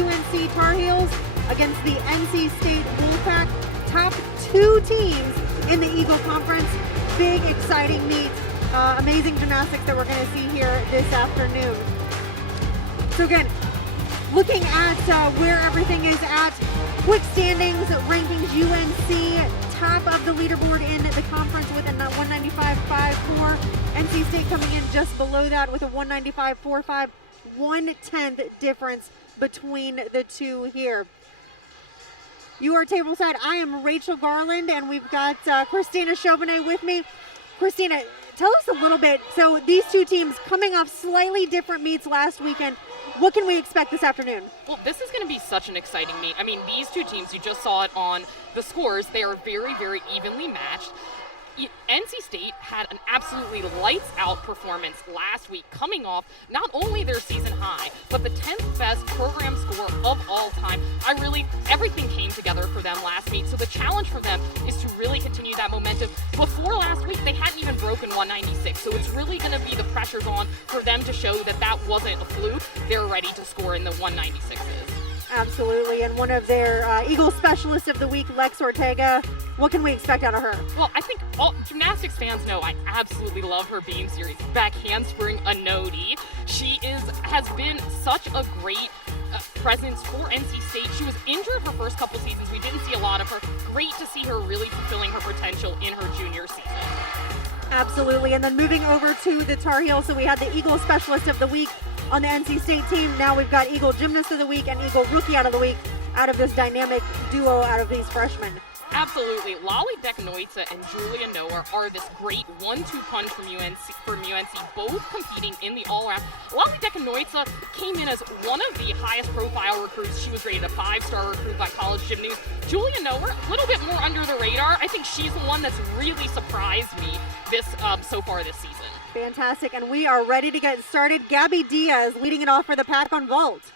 UNC Tar Heels against the NC State Wolfpack. Top two teams in the Eagle Conference. Big, exciting meet. Amazing gymnastics that we're going to see here this afternoon. So again, looking at where everything is at, quick standings, rankings, UNC top of the leaderboard in the conference with a 195.54. NC State coming in just below that with a 195.45. 1/10 difference between the two here. You are tableside. I am Rachel Garland, and we've got Christina Chauvenet with me. Christina, tell us a little bit. So these two teams coming off slightly different meets last weekend. What can we expect this afternoon? Well, this is going to be such an exciting meet. I mean, these two teams, you just saw it on the scores, they are very, very evenly matched. NC State had an absolutely lights-out performance last week, coming off not only their season high, but the 10th best program score of all time. Everything came together for them last meet, so the challenge for them is to really continue that momentum. Before last week, they hadn't even broken 196, so it's really going to be the pressures on for them to show that that wasn't a fluke. They're ready to score in the 196s. Absolutely, and one of their Eagle Specialists of the Week, Lex Ortega. What can we expect out of her? Well, I think all gymnastics fans know I absolutely love her beam series. Back handspring Anodi. She has been such a great presence for NC State. She was injured her first couple seasons. We didn't see a lot of her. Great to see her really fulfilling her potential in her junior season. Absolutely, and then moving over to the Tar Heels, so we had the Eagle Specialist of the Week on the NC State team. Now we've got Eagle Gymnast of the Week and Eagle Rookie out of the Week out of this dynamic duo out of these freshmen. Absolutely. Lolly Dekanoitza and Julia Noah are this great 1-2 punch from UNC, both competing in the all-around. Lolly Dekanoitza came in as one of the highest profile recruits. She was rated a 5-star recruit by College Gym News. Julia Noah, a little bit more under the radar. I think she's the one that's really surprised me so far this season. Fantastic, and we are ready to get started. Gabby Diaz leading it off for the pack on vault.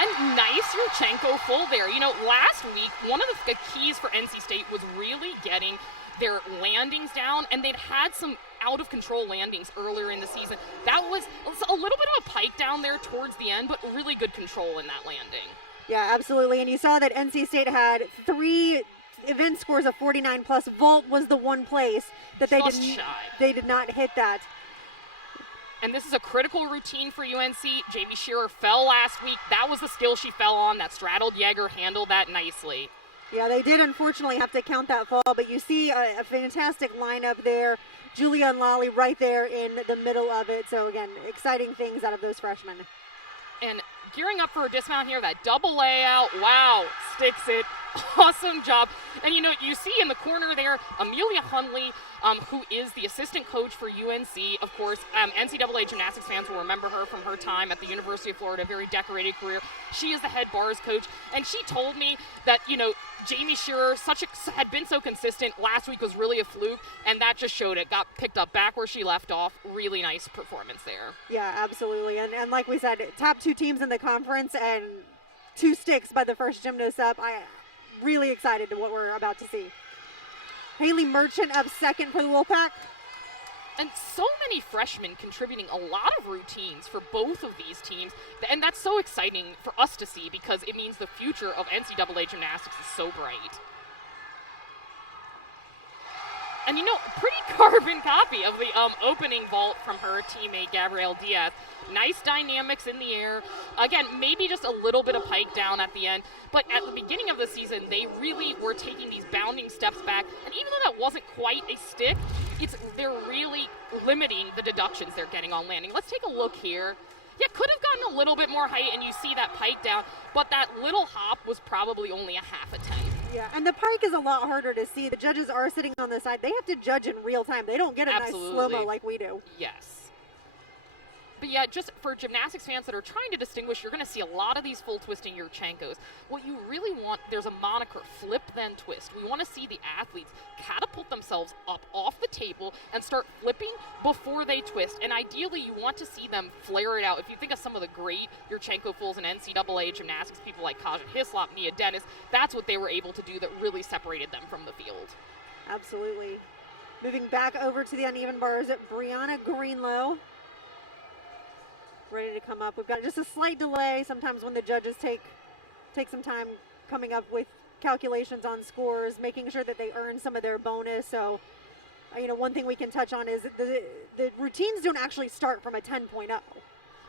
And nice Yurchenko full there. You know, last week, one of the keys for NC State was really getting their landings down, and they'd had some out-of-control landings earlier in the season. That was a little bit of a pike down there towards the end, but really good control in that landing. Yeah, absolutely, and you saw that NC State had 3 event scores of 49 plus. Vault was the one place that they did not hit that. And this is a critical routine for UNC. Jamie Shearer fell last week. That was the skill she fell on. That straddled Yeager handled that nicely. Yeah, they did unfortunately have to count that fall, but you see a fantastic lineup there. Julia and Lolly right there in the middle of it. So again, exciting things out of those freshmen. And gearing up for a dismount here, that double layout, wow, sticks it. Awesome job. And you know, you see in the corner there, Amelia Hunley, who is the assistant coach for UNC. Of course, NCAA gymnastics fans will remember her from her time at the University of Florida, very decorated career. She is the head bars coach, and she told me that, you know, Jamie Shearer had been so consistent. Last week was really a fluke, and that just showed it. Got picked up back where she left off. Really nice performance there. Yeah, absolutely. And like we said, top 2 teams in the conference and 2 sticks by the first gymnast up. Really excited to what we're about to see. Haley Merchant up second for the Wolfpack. And so many freshmen contributing a lot of routines for both of these teams. And that's so exciting for us to see because it means the future of NCAA gymnastics is so bright. And you know, pretty carbon copy of the opening vault from her teammate Gabrielle Diaz. Nice dynamics in the air. Again, maybe just a little bit of pike down at the end. But at the beginning of the season, they really were taking these bounding steps back. And even though that wasn't quite a stick, they're really limiting the deductions they're getting on landing. Let's take a look here. Yeah, could have gotten a little bit more height, and you see that pike down. But that little hop was probably only a half a tenth. Yeah, and the pike is a lot harder to see. The judges are sitting on the side. They have to judge in real time. They don't get a nice slow-mo like we do. Yes. But yeah, just for gymnastics fans that are trying to distinguish, you're going to see a lot of these full twisting Yurchenkos. What you really want, there's a moniker, flip then twist. We want to see the athletes catapult themselves up off the table and start flipping before they twist. And ideally, you want to see them flare it out. If you think of some of the great Yurchenko fulls in NCAA gymnastics, people like Kaja Hislop, Nia Dennis, that's what they were able to do that really separated them from the field. Absolutely. Moving back over to the uneven bars, Brianna Greenlow. ready to come up. We've got just a slight delay sometimes when the judges take some time coming up with calculations on scores, making sure that they earn some of their bonus. So, one thing we can touch on is that the routines don't actually start from a 10.0.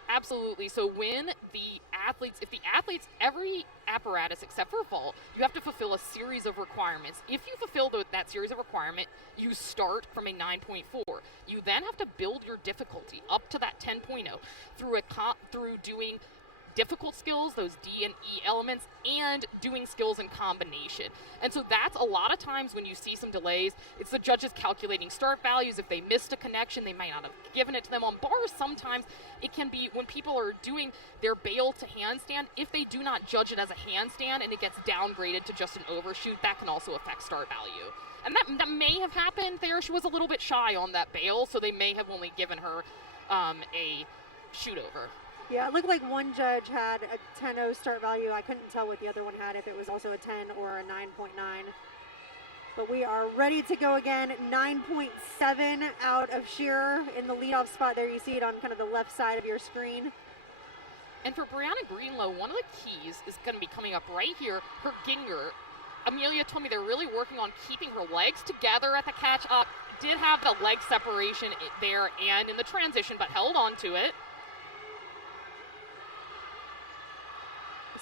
Absolutely. So when if the athletes, every apparatus except for vault, you have to fulfill a series of requirements. If you fulfill that series of requirement, you start from a 9.4. You then have to build your difficulty up to that 10.0 through doing difficult skills, those D and E elements, and doing skills in combination. And so that's a lot of times when you see some delays, it's the judges calculating start values. If they missed a connection, they might not have given it to them. On bars, sometimes it can be when people are doing their bail to handstand, if they do not judge it as a handstand and it gets downgraded to just an overshoot, that can also affect start value. And that may have happened there. She was a little bit shy on that bail, so they may have only given her a shoot over. Yeah, it looked like one judge had a 10.0 start value. I couldn't tell what the other one had, if it was also a 10 or a 9.9. But we are ready to go again. 9.7 out of Shearer in the leadoff spot there. You see it on kind of the left side of your screen. And for Brianna Greenlow, one of the keys is going to be coming up right here, her Ginger. Amelia told me they're really working on keeping her legs together at the catch up. Did have the leg separation there and in the transition, but held on to it.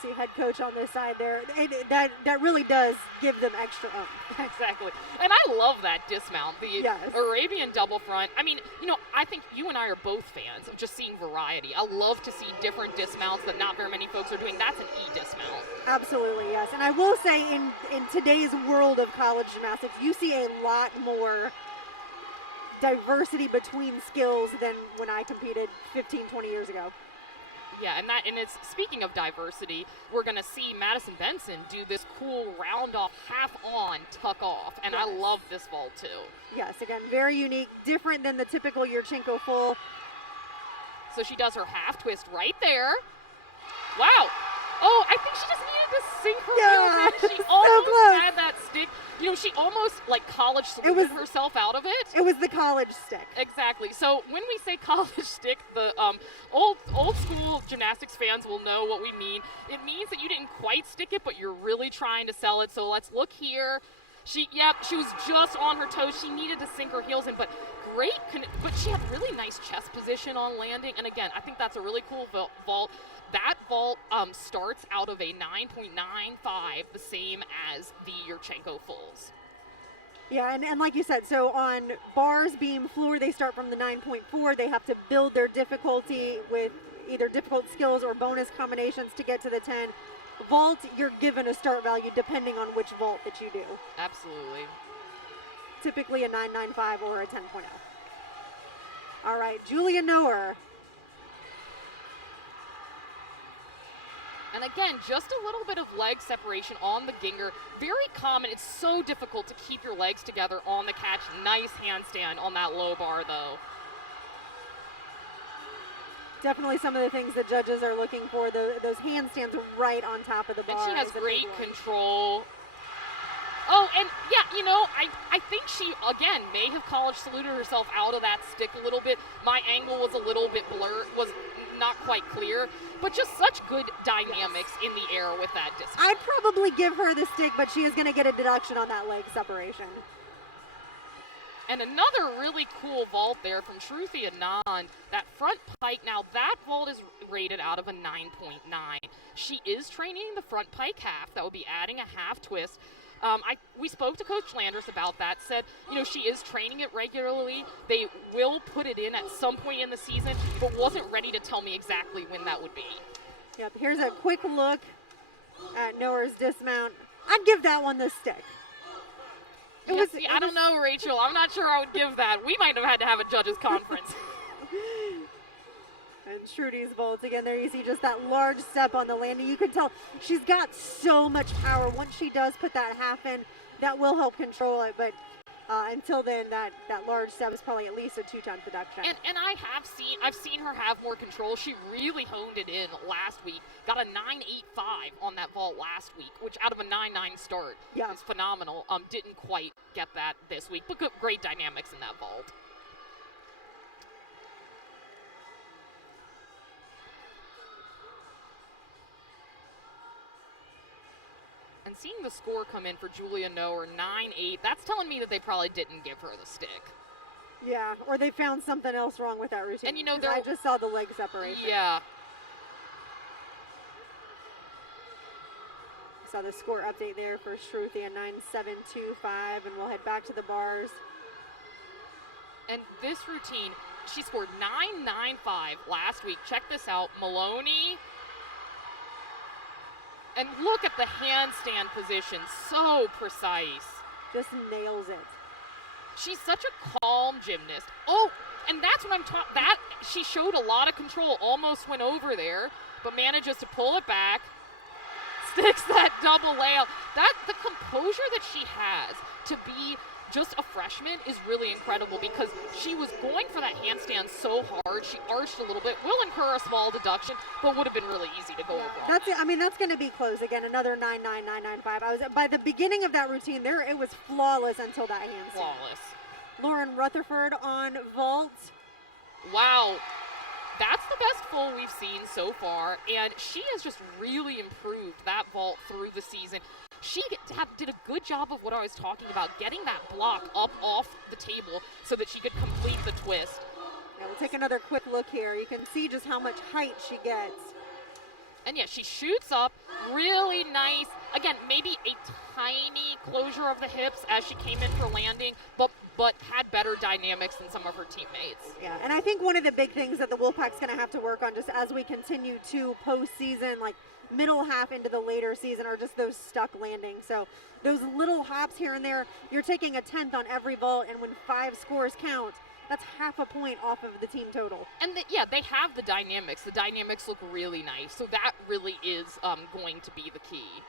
See head coach on this side there. That really does give them extra oomph. Exactly. And I love that dismount, the Yes. Arabian double front. I mean, I think you and I are both fans of just seeing variety. I love to see different dismounts that not very many folks are doing. That's an E dismount. Absolutely, yes. And I will say in today's world of college gymnastics, you see a lot more diversity between skills than when I competed 15, 20 years ago. Yeah, and it's speaking of diversity, we're going to see Madison Benson do this cool round off, half on, tuck off, and Yes. I love this vault too. Yes, again, very unique, different than the typical Yurchenko full. So she does her half twist right there. Wow. Oh, I think she just needed to sink her heels in. She so almost close. had that stick. She almost like college saluted herself out of it. It was the college stick. Exactly. So when we say college stick, the old school gymnastics fans will know what we mean. It means that you didn't quite stick it, but you're really trying to sell it. So let's look here. She was just on her toes. She needed to sink her heels in, but but she had really nice chest position on landing. And again, I think that's a really cool vault. That vault starts out of a 9.95, the same as the Yurchenko fulls. Yeah, and like you said, so on bars, beam, floor, they start from the 9.4. They have to build their difficulty with either difficult skills or bonus combinations to get to the 10. Vault, you're given a start value depending on which vault that you do. Absolutely. Typically a 9.95 or a 10.0. All right, Julia Noer. And again, just a little bit of leg separation on the Ginger. Very common. It's so difficult to keep your legs together on the catch. Nice handstand on that low bar, though. Definitely some of the things the judges are looking for, those handstands right on top of the bar. And she has great control. Oh, and yeah, I think she, again, may have college saluted herself out of that stick a little bit. My angle was a little bit blurred, was not quite clear, but just such good dynamics in the air with that disc. I'd probably give her the stick, but she is going to get a deduction on that leg separation. And another really cool vault there from Shruti Anand, that front pike. Now that vault is rated out of a 9.9. She is training the front pike half. That would be adding a half twist. We spoke to Coach Landers about that, said, she is training it regularly. They will put it in at some point in the season, but wasn't ready to tell me exactly when that would be. Yep, here's a quick look at Noer's dismount. I'd give that one the stick. I don't know, Rachel. I'm not sure I would give that. We might have had to have a judges conference. And Shruti's vault again. There you see just that large step on the landing. You can tell she's got so much power. Once she does put that half in, that will help control it. But until then, that large step is probably at least a 2-ton deduction. And I've seen her have more control. She really honed it in last week. Got a 9.85 on that vault last week, which out of a 9.9 start is phenomenal. Didn't quite get that this week, but great dynamics in that vault. And seeing the score come in for Julia Noer, 9-8, that's telling me that they probably didn't give her the stick. Yeah, or they found something else wrong with that routine. And you know, I just saw the leg separation. Yeah. Saw the score update there for Shruti at 9.725, and we'll head back to the bars. And this routine, she scored 9.95 last week. Check this out, Maloney. And look at the handstand position, so precise. Just nails it. She's such a calm gymnast. Oh, and that's what I'm talking. That she showed a lot of control, almost went over there, but manages to pull it back. Sticks that double layout. That the composure that she has to be just a freshman is really incredible, because she was going for that handstand so hard. She arched a little bit, will incur a small deduction, but would have been really easy to go over. That's it. I mean, that's going to be close again. Another 9.9995. I was by the beginning of that routine there. It was flawless until that handstand. Flawless. Lauren Rutherford on vault. Wow. That's the best full we've seen so far, and she has just really improved that vault through the season. She did a good job of what I was talking about, getting that block up off the table so that she could complete the twist. Yeah, we'll take another quick look here. You can see just how much height she gets. And yeah, she shoots up, really nice. Again, maybe a tiny closure of the hips as she came in for landing, but had better dynamics than some of her teammates. Yeah, and I think one of the big things that the Wolfpack's going to have to work on just as we continue to postseason, like middle half into the later season, are just those stuck landings. So those little hops here and there, you're taking a 10th on every vault, and when 5 scores count, that's half a point off of the team total. And yeah, they have the dynamics. The dynamics look really nice. So that really is going to be the key.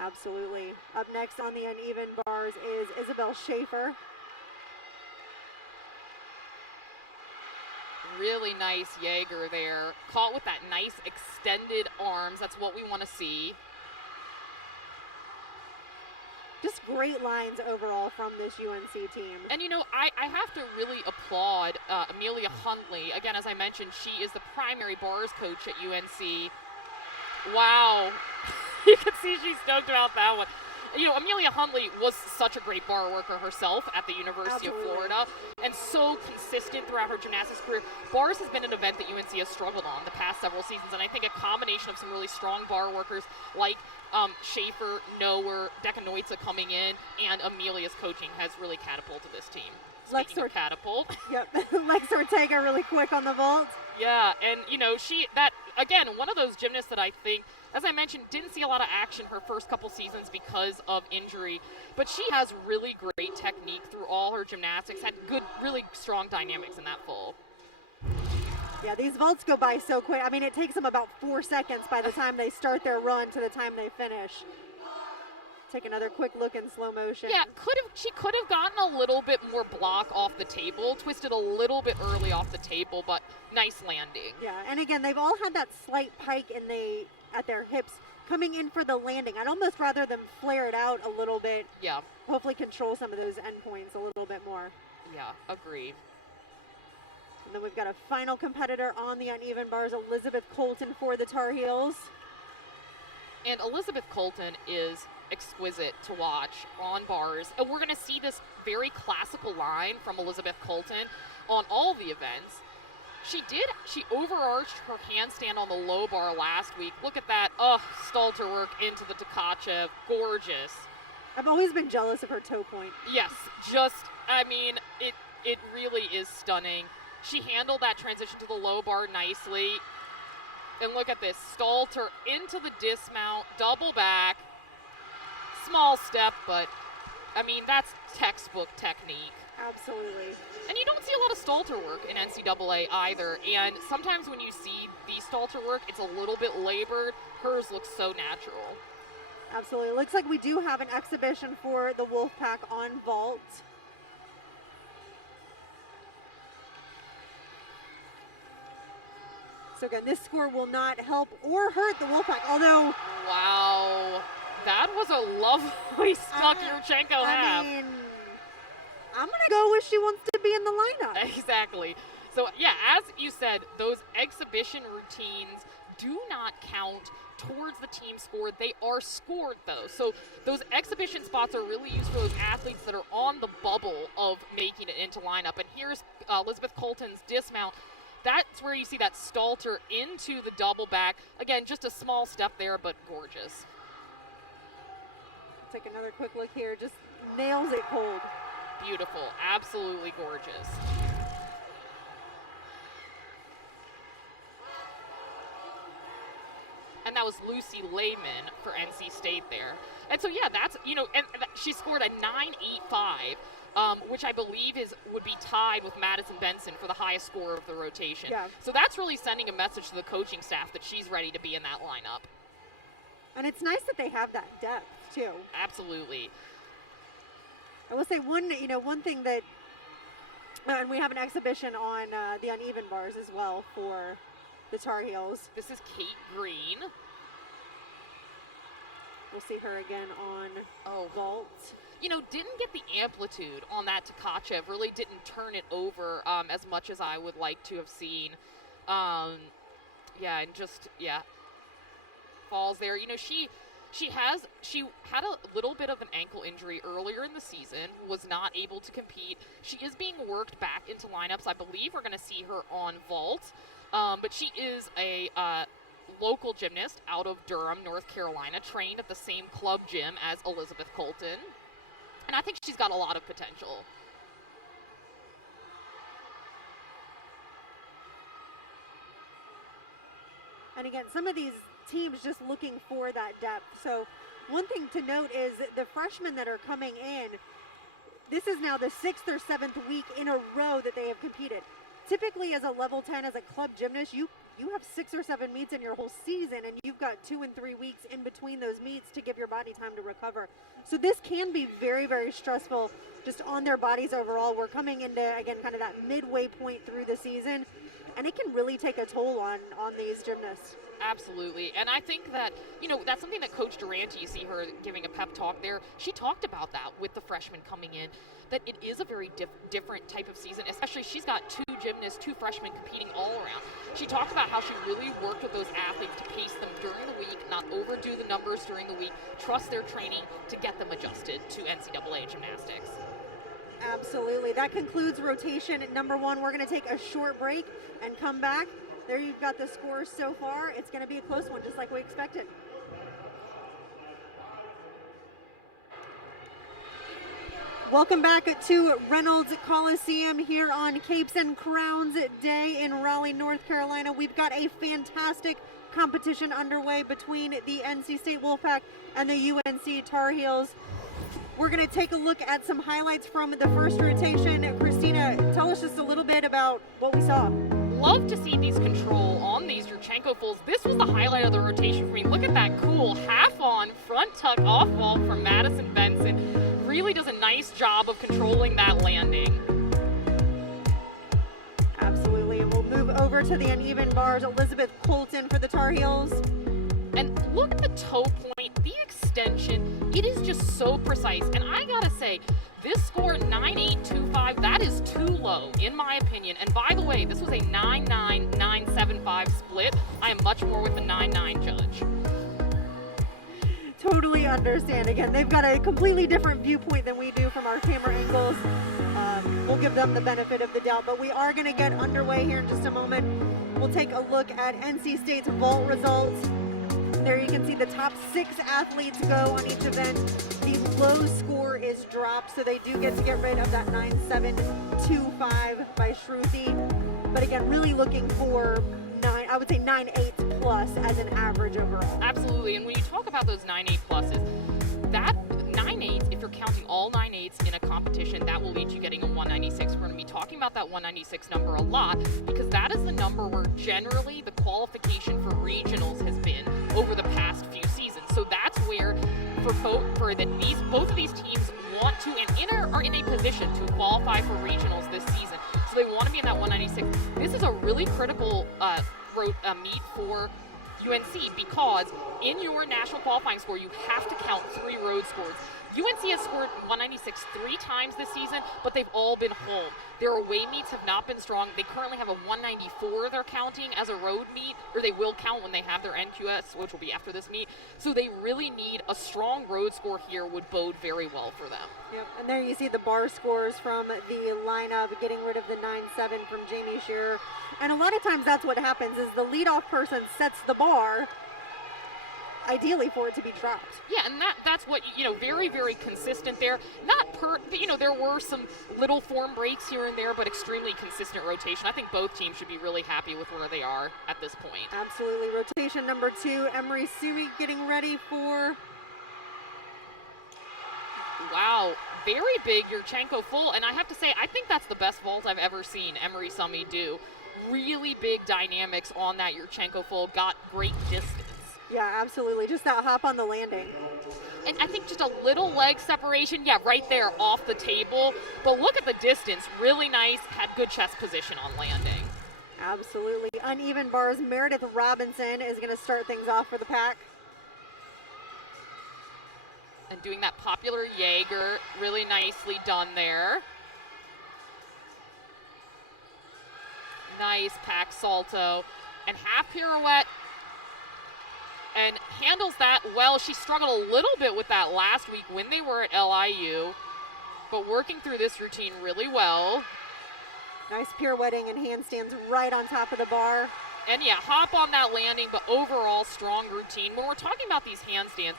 Absolutely. Up next on the uneven bars is Isabel Schaefer. Really nice Jaeger there. Caught with that nice extended arms. That's what we want to see. Just great lines overall from this UNC team. And you know, I have to really applaud Amelia Huntley. Again, as I mentioned, she is the primary bars coach at UNC. Wow. You can see she's stoked about that one. You know, Amelia Huntley was such a great bar worker herself at the University of Florida, and so consistent throughout her gymnastics career. Bars has been an event that UNC has struggled on the past several seasons, and I think a combination of some really strong bar workers like Schaefer, Noer, Dekanoitza coming in, and Amelia's coaching has really catapulted this team. Speaking of catapult. Yep, Lex Ortega really quick on the vault. Yeah, and you know, again, one of those gymnasts that I think, as I mentioned, didn't see a lot of action her first couple seasons because of injury, but she has really great technique through all her gymnastics, had good, really strong dynamics in that full. Yeah, these vaults go by so quick. I mean, it takes them about 4 seconds by the time they start their run to the time they finish. Take another quick look in slow motion. Yeah, she could have gotten a little bit more block off the table, twisted a little bit early off the table, but nice landing. Yeah, and again, they've all had that slight pike at their hips coming in for the landing. I'd almost rather them flare it out a little bit. Yeah. Hopefully control some of those endpoints a little bit more. Yeah, agreed. And then we've got a final competitor on the uneven bars, Elizabeth Colton for the Tar Heels. And Elizabeth Colton is exquisite to watch on bars. And we're going to see this very classical line from Elizabeth Colton on all the events. She overarched her handstand on the low bar last week. Look at that. Stalter work into the Tkachev. Gorgeous. I've always been jealous of her toe point. Yes, it really is stunning. She handled that transition to the low bar nicely. And look at this. Stalter into the dismount, double back. Small step, but I mean, that's textbook technique. Absolutely. And you don't see a lot of Stalter work in NCAA either. And sometimes when you see the Stalter work, it's a little bit labored. Hers looks so natural. Absolutely. Looks like we do have an exhibition for the Wolfpack on vault. So again, this score will not help or hurt the Wolfpack, although... Wow. That was a lovely stuck Yurchenko half. I mean, I'm going to go where she wants to be in the lineup. Exactly. So, yeah, as you said, those exhibition routines do not count towards the team score. They are scored, though. So those exhibition spots are really used for those athletes that are on the bubble of making it into lineup. And here's Elizabeth Colton's dismount. That's where you see that Stalter into the double back. Again, just a small step there, but gorgeous. Take another quick look here. Just nails it cold. Beautiful. Absolutely gorgeous. And that was Lucy Lehman for NC State there. And so, yeah, that's, you know, and she scored a 9.85, which I believe would be tied with Madison Benson for the highest score of the rotation. Yeah. So that's really sending a message to the coaching staff that she's ready to be in that lineup. And it's nice that they have that depth, too. Absolutely. I will say one thing that, and we have an exhibition on the uneven bars as well for the Tar Heels. This is Kate Green. We'll see her again on vault. You know, didn't get the amplitude on that Tkachev. Really didn't turn it over as much as I would like to have seen. Falls there. You know, she had a little bit of an ankle injury earlier in the season, was not able to compete. She is being worked back into lineups. I believe we're going to see her on vault. But she is a local gymnast out of Durham, North Carolina, trained at the same club gym as Elizabeth Colton. And I think she's got a lot of potential. And again, some of these teams just looking for that depth. So one thing to note is the freshmen that are coming in, this is now the 6th or 7th week in a row that they have competed. Typically, as a level 10, as a club gymnast, you have 6 or 7 meets in your whole season, and you've got 2 and 3 weeks in between those meets to give your body time to recover. So this can be very, very stressful just on their bodies overall. We're coming into, again, kind of that midway point through the season, and it can really take a toll on these gymnasts. Absolutely. And I think that, you know, that's something that Coach Durante, you see her giving a pep talk there. She talked about that with the freshmen coming in, that it is a very different type of season, especially she's got 2 gymnasts, 2 freshmen competing all around. She talked about how she really worked with those athletes to pace them during the week, not overdo the numbers during the week, trust their training to get them adjusted to NCAA gymnastics. Absolutely. That concludes rotation number 1. We're going to take a short break and come back. There you've got the scores so far. It's going to be a close one, just like we expected. Welcome back to Reynolds Coliseum here on Capes and Crowns Day in Raleigh, North Carolina. We've got a fantastic competition underway between the NC State Wolfpack and the UNC Tar Heels. We're going to take a look at some highlights from the first rotation. Christina, tell us just a little bit about what we saw. Love to see these control on these Yurchenko fulls. This was the highlight of the rotation for me. Look at that cool half-on front tuck off wall from Madison Benson. Really does a nice job of controlling that landing. Absolutely, and we'll move over to the uneven bars. Elizabeth Colton for the Tar Heels. And look at the toe point, the extension. It is just so precise. And I gotta say, this score 9.825, that is too low, in my opinion. And by the way, this was a 9.975 split. I am much more with the 9.9 judge. Totally understand. Again, they've got a completely different viewpoint than we do from our camera angles. We'll give them the benefit of the doubt, but we are going to get underway here in just a moment. We'll take a look at NC State's vault results. There you can see the top 6 athletes go on each event. The low score is dropped, so they do get to get rid of that 9.725 by Shruti. But again, really looking for 9.8 plus as an average overall. Absolutely, and when you talk about those 9.8 pluses, that 9.8, if you're counting all 9.8s in a competition, that will lead you getting a 196. We're going to be talking about that 196 number a lot because that is the number where generally the qualification for regionals has been over the past few seasons. So that's where both of these teams want to and are in a position to qualify for regionals this season. So they want to be in that 196. This is a really critical meet for UNC because in your national qualifying score, you have to count 3 road scores. UNC has scored 196 3 times this season, but they've all been home. Their away meets have not been strong. They currently have a 194 they're counting as a road meet, or they will count when they have their NQS, which will be after this meet. So they really need a strong road score here would bode very well for them. Yep, and there you see the bar scores from the lineup, getting rid of the 9-7 from Jamie Shearer. And a lot of times that's what happens is the leadoff person sets the bar, ideally for it to be dropped. Yeah, and that's what, very, very consistent there. There were some little form breaks here and there, but extremely consistent rotation. I think both teams should be really happy with where they are at this point. Absolutely. Rotation number 2, Emery Sumi getting ready for... Wow, very big Yurchenko full, and I have to say, I think that's the best vault I've ever seen Emery Sumi do. Really big dynamics on that Yurchenko full, got great distance. Yeah, absolutely. Just that hop on the landing. And I think just a little leg separation, right there off the table. But look at the distance, really nice, had good chest position on landing. Absolutely. Uneven bars. Meredith Robinson is going to start things off for the pack. And doing that popular Jaeger, really nicely done there. Nice pack salto. And half pirouette. And handles that well. She struggled a little bit with that last week when they were at LIU, but working through this routine really well. Nice pirouetting and handstands right on top of the bar. And hop on that landing, but overall strong routine. When we're talking about these handstands,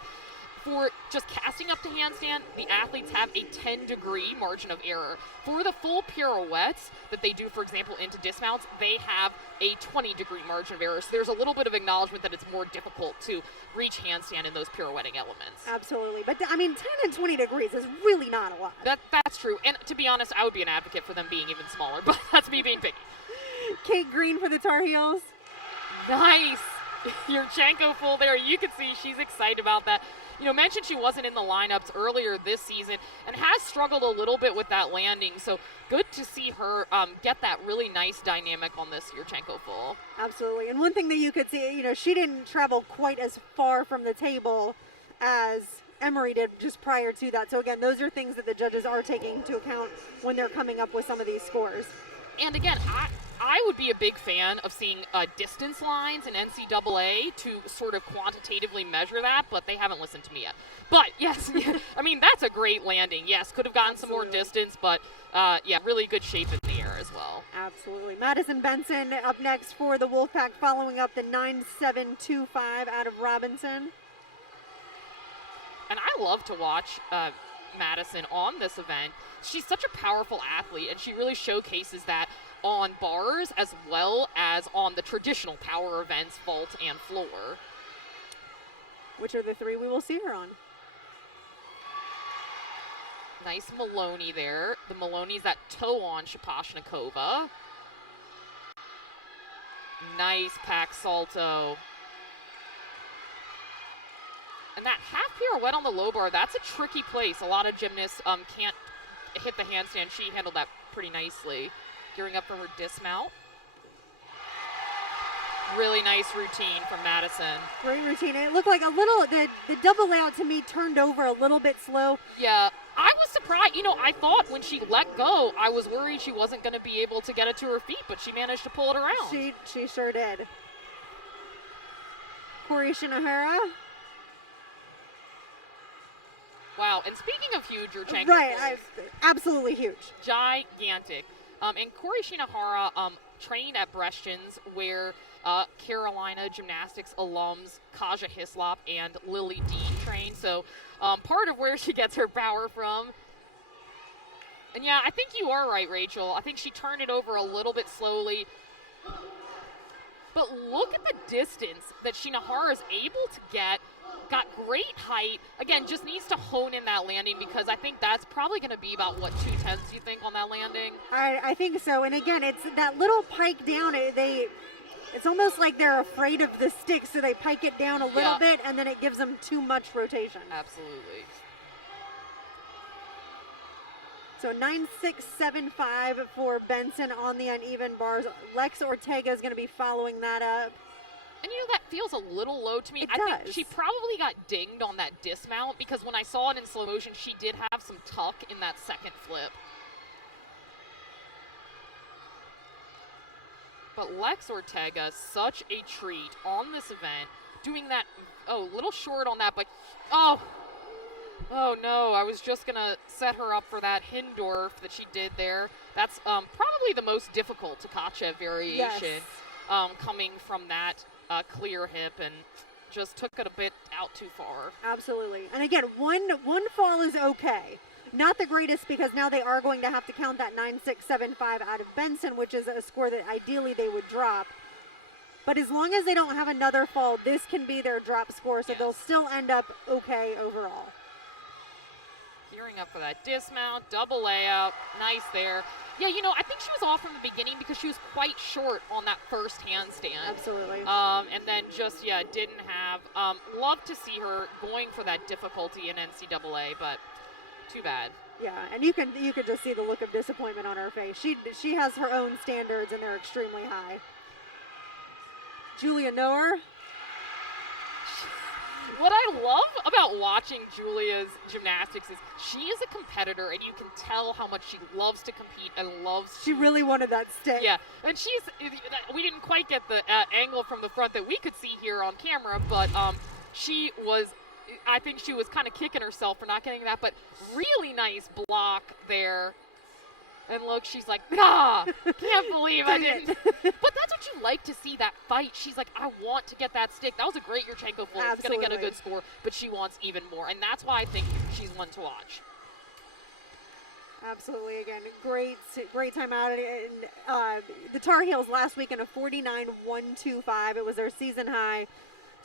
for just casting up to handstand, the athletes have a 10-degree margin of error. For the full pirouettes that they do, for example, into dismounts, they have a 20-degree margin of error. So there's a little bit of acknowledgement that it's more difficult to reach handstand in those pirouetting elements. Absolutely. But, 10 and 20 degrees is really not a lot. That's true. And to be honest, I would be an advocate for them being even smaller, but that's me being picky. Kate Green for the Tar Heels. Nice. Yurchenko full there. You can see she's excited about that. Mentioned she wasn't in the lineups earlier this season and has struggled a little bit with that landing. So good to see her get that really nice dynamic on this Yurchenko full. Absolutely. And one thing that you could see, she didn't travel quite as far from the table as Emery did just prior to that. So again, those are things that the judges are taking into account when they're coming up with some of these scores. And again, I would be a big fan of seeing distance lines in NCAA to sort of quantitatively measure that, but they haven't listened to me yet. But yes, that's a great landing. Yes, could have gotten some more distance, but really good shape in the air as well. Absolutely. Madison Benson up next for the Wolfpack, following up the 9.725 out of Robinson. And I love to watch Madison on this event. She's such a powerful athlete, and she really showcases that on bars as well as on the traditional power events, vault and floor. Which are the 3 we will see her on? Nice Maloney there. The Maloney's that toe on Shaposhnikova. Nice pack salto. And that half pirouette on the low bar, that's a tricky place. A lot of gymnasts can't hit the handstand. She handled that pretty nicely. Gearing up for her dismount. Really nice routine from Madison. Great routine. It looked like a little, the double layout to me turned over a little bit slow. Yeah, I was surprised. I thought when she let go, I was worried she wasn't going to be able to get it to her feet, but she managed to pull it around. She sure did. Corey Shinohara. Wow, and speaking of huge, Yurchenko. Right, absolutely huge. Gigantic. And Corey Shinohara trained at Breshton's, where Carolina gymnastics alums Kaja Hislop and Lily Dean trained. So part of where she gets her power from. And I think you are right, Rachel. I think she turned it over a little bit slowly. But look at the distance that Shinohara is able to get. Got great height. Again, just needs to hone in that landing, because I think that's probably going to be about, 2/10 you think on that landing? I think so. And again, it's that little pike down. It's almost like they're afraid of the stick, so they pike it down a little bit, and then it gives them too much rotation. Absolutely. So 9.675 for Benson on the uneven bars. Lex Ortega is going to be following that up. And that feels a little low to me. It I think does. she probably got dinged on that dismount because when I saw it in slow motion, she did have some tuck in that second flip. But Lex Ortega, such a treat on this event, doing that, little short on that, but, oh no, I was just going to set her up for that Hindorf that she did there. That's probably the most difficult Tkachev variation, coming from that clear hip, and just took it a bit out too far. Absolutely. And again, one fall is okay. Not the greatest, because now they are going to have to count that 9.675 out of Benson, which is a score that ideally they would drop. But as long as they don't have another fall, this can be their drop score, so they'll still end up okay overall. Gearing up for that dismount, double layout, nice there. Yeah, I think she was off from the beginning because she was quite short on that first handstand. Absolutely. And then just, didn't have, love to see her going for that difficulty in NCAA, but too bad. Yeah, and you could just see the look of disappointment on her face. She has her own standards, and they're extremely high. Julia Noer. What I love about watching Julia's gymnastics is she is a competitor, and you can tell how much she loves to compete and loves. She really wanted that stick. Yeah, and we didn't quite get the angle from the front that we could see here on camera, but I think she was kind of kicking herself for not getting that, but really nice block there. And look, she's like, can't believe I didn't. But that's what you like to see, that fight. She's like, I want to get that stick. That was a great Yurchenko floor. It's going to get a good score, but she wants even more. And that's why I think she's one to watch. Absolutely. Again, great time out. And the Tar Heels last week in a 49-125. It was their season high.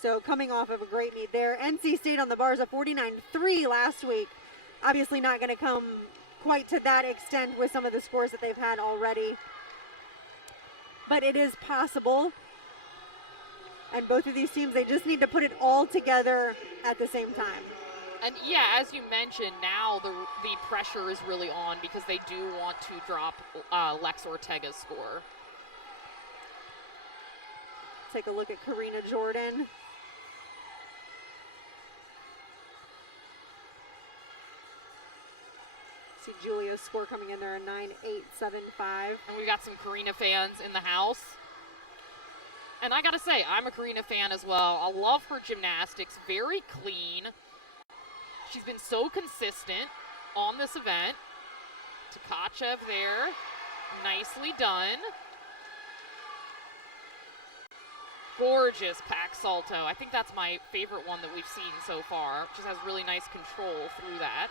So coming off of a great meet there. NC State on the bars at 49-3 last week. Obviously not going to come quite to that extent with some of the scores that they've had already. But it is possible. And both of these teams, they just need to put it all together at the same time. And yeah, as you mentioned, now the pressure is really on because they do want to drop Lex Ortega's score. Take a look at Karina Jordan. See Julia's score coming in there, a 9.875. And we got some Karina fans in the house. And I gotta say, I'm a Karina fan as well. I love her gymnastics, very clean. She's been so consistent on this event. Tkachev there, nicely done. Gorgeous pack salto. I think that's my favorite one that we've seen so far. Just has really nice control through that.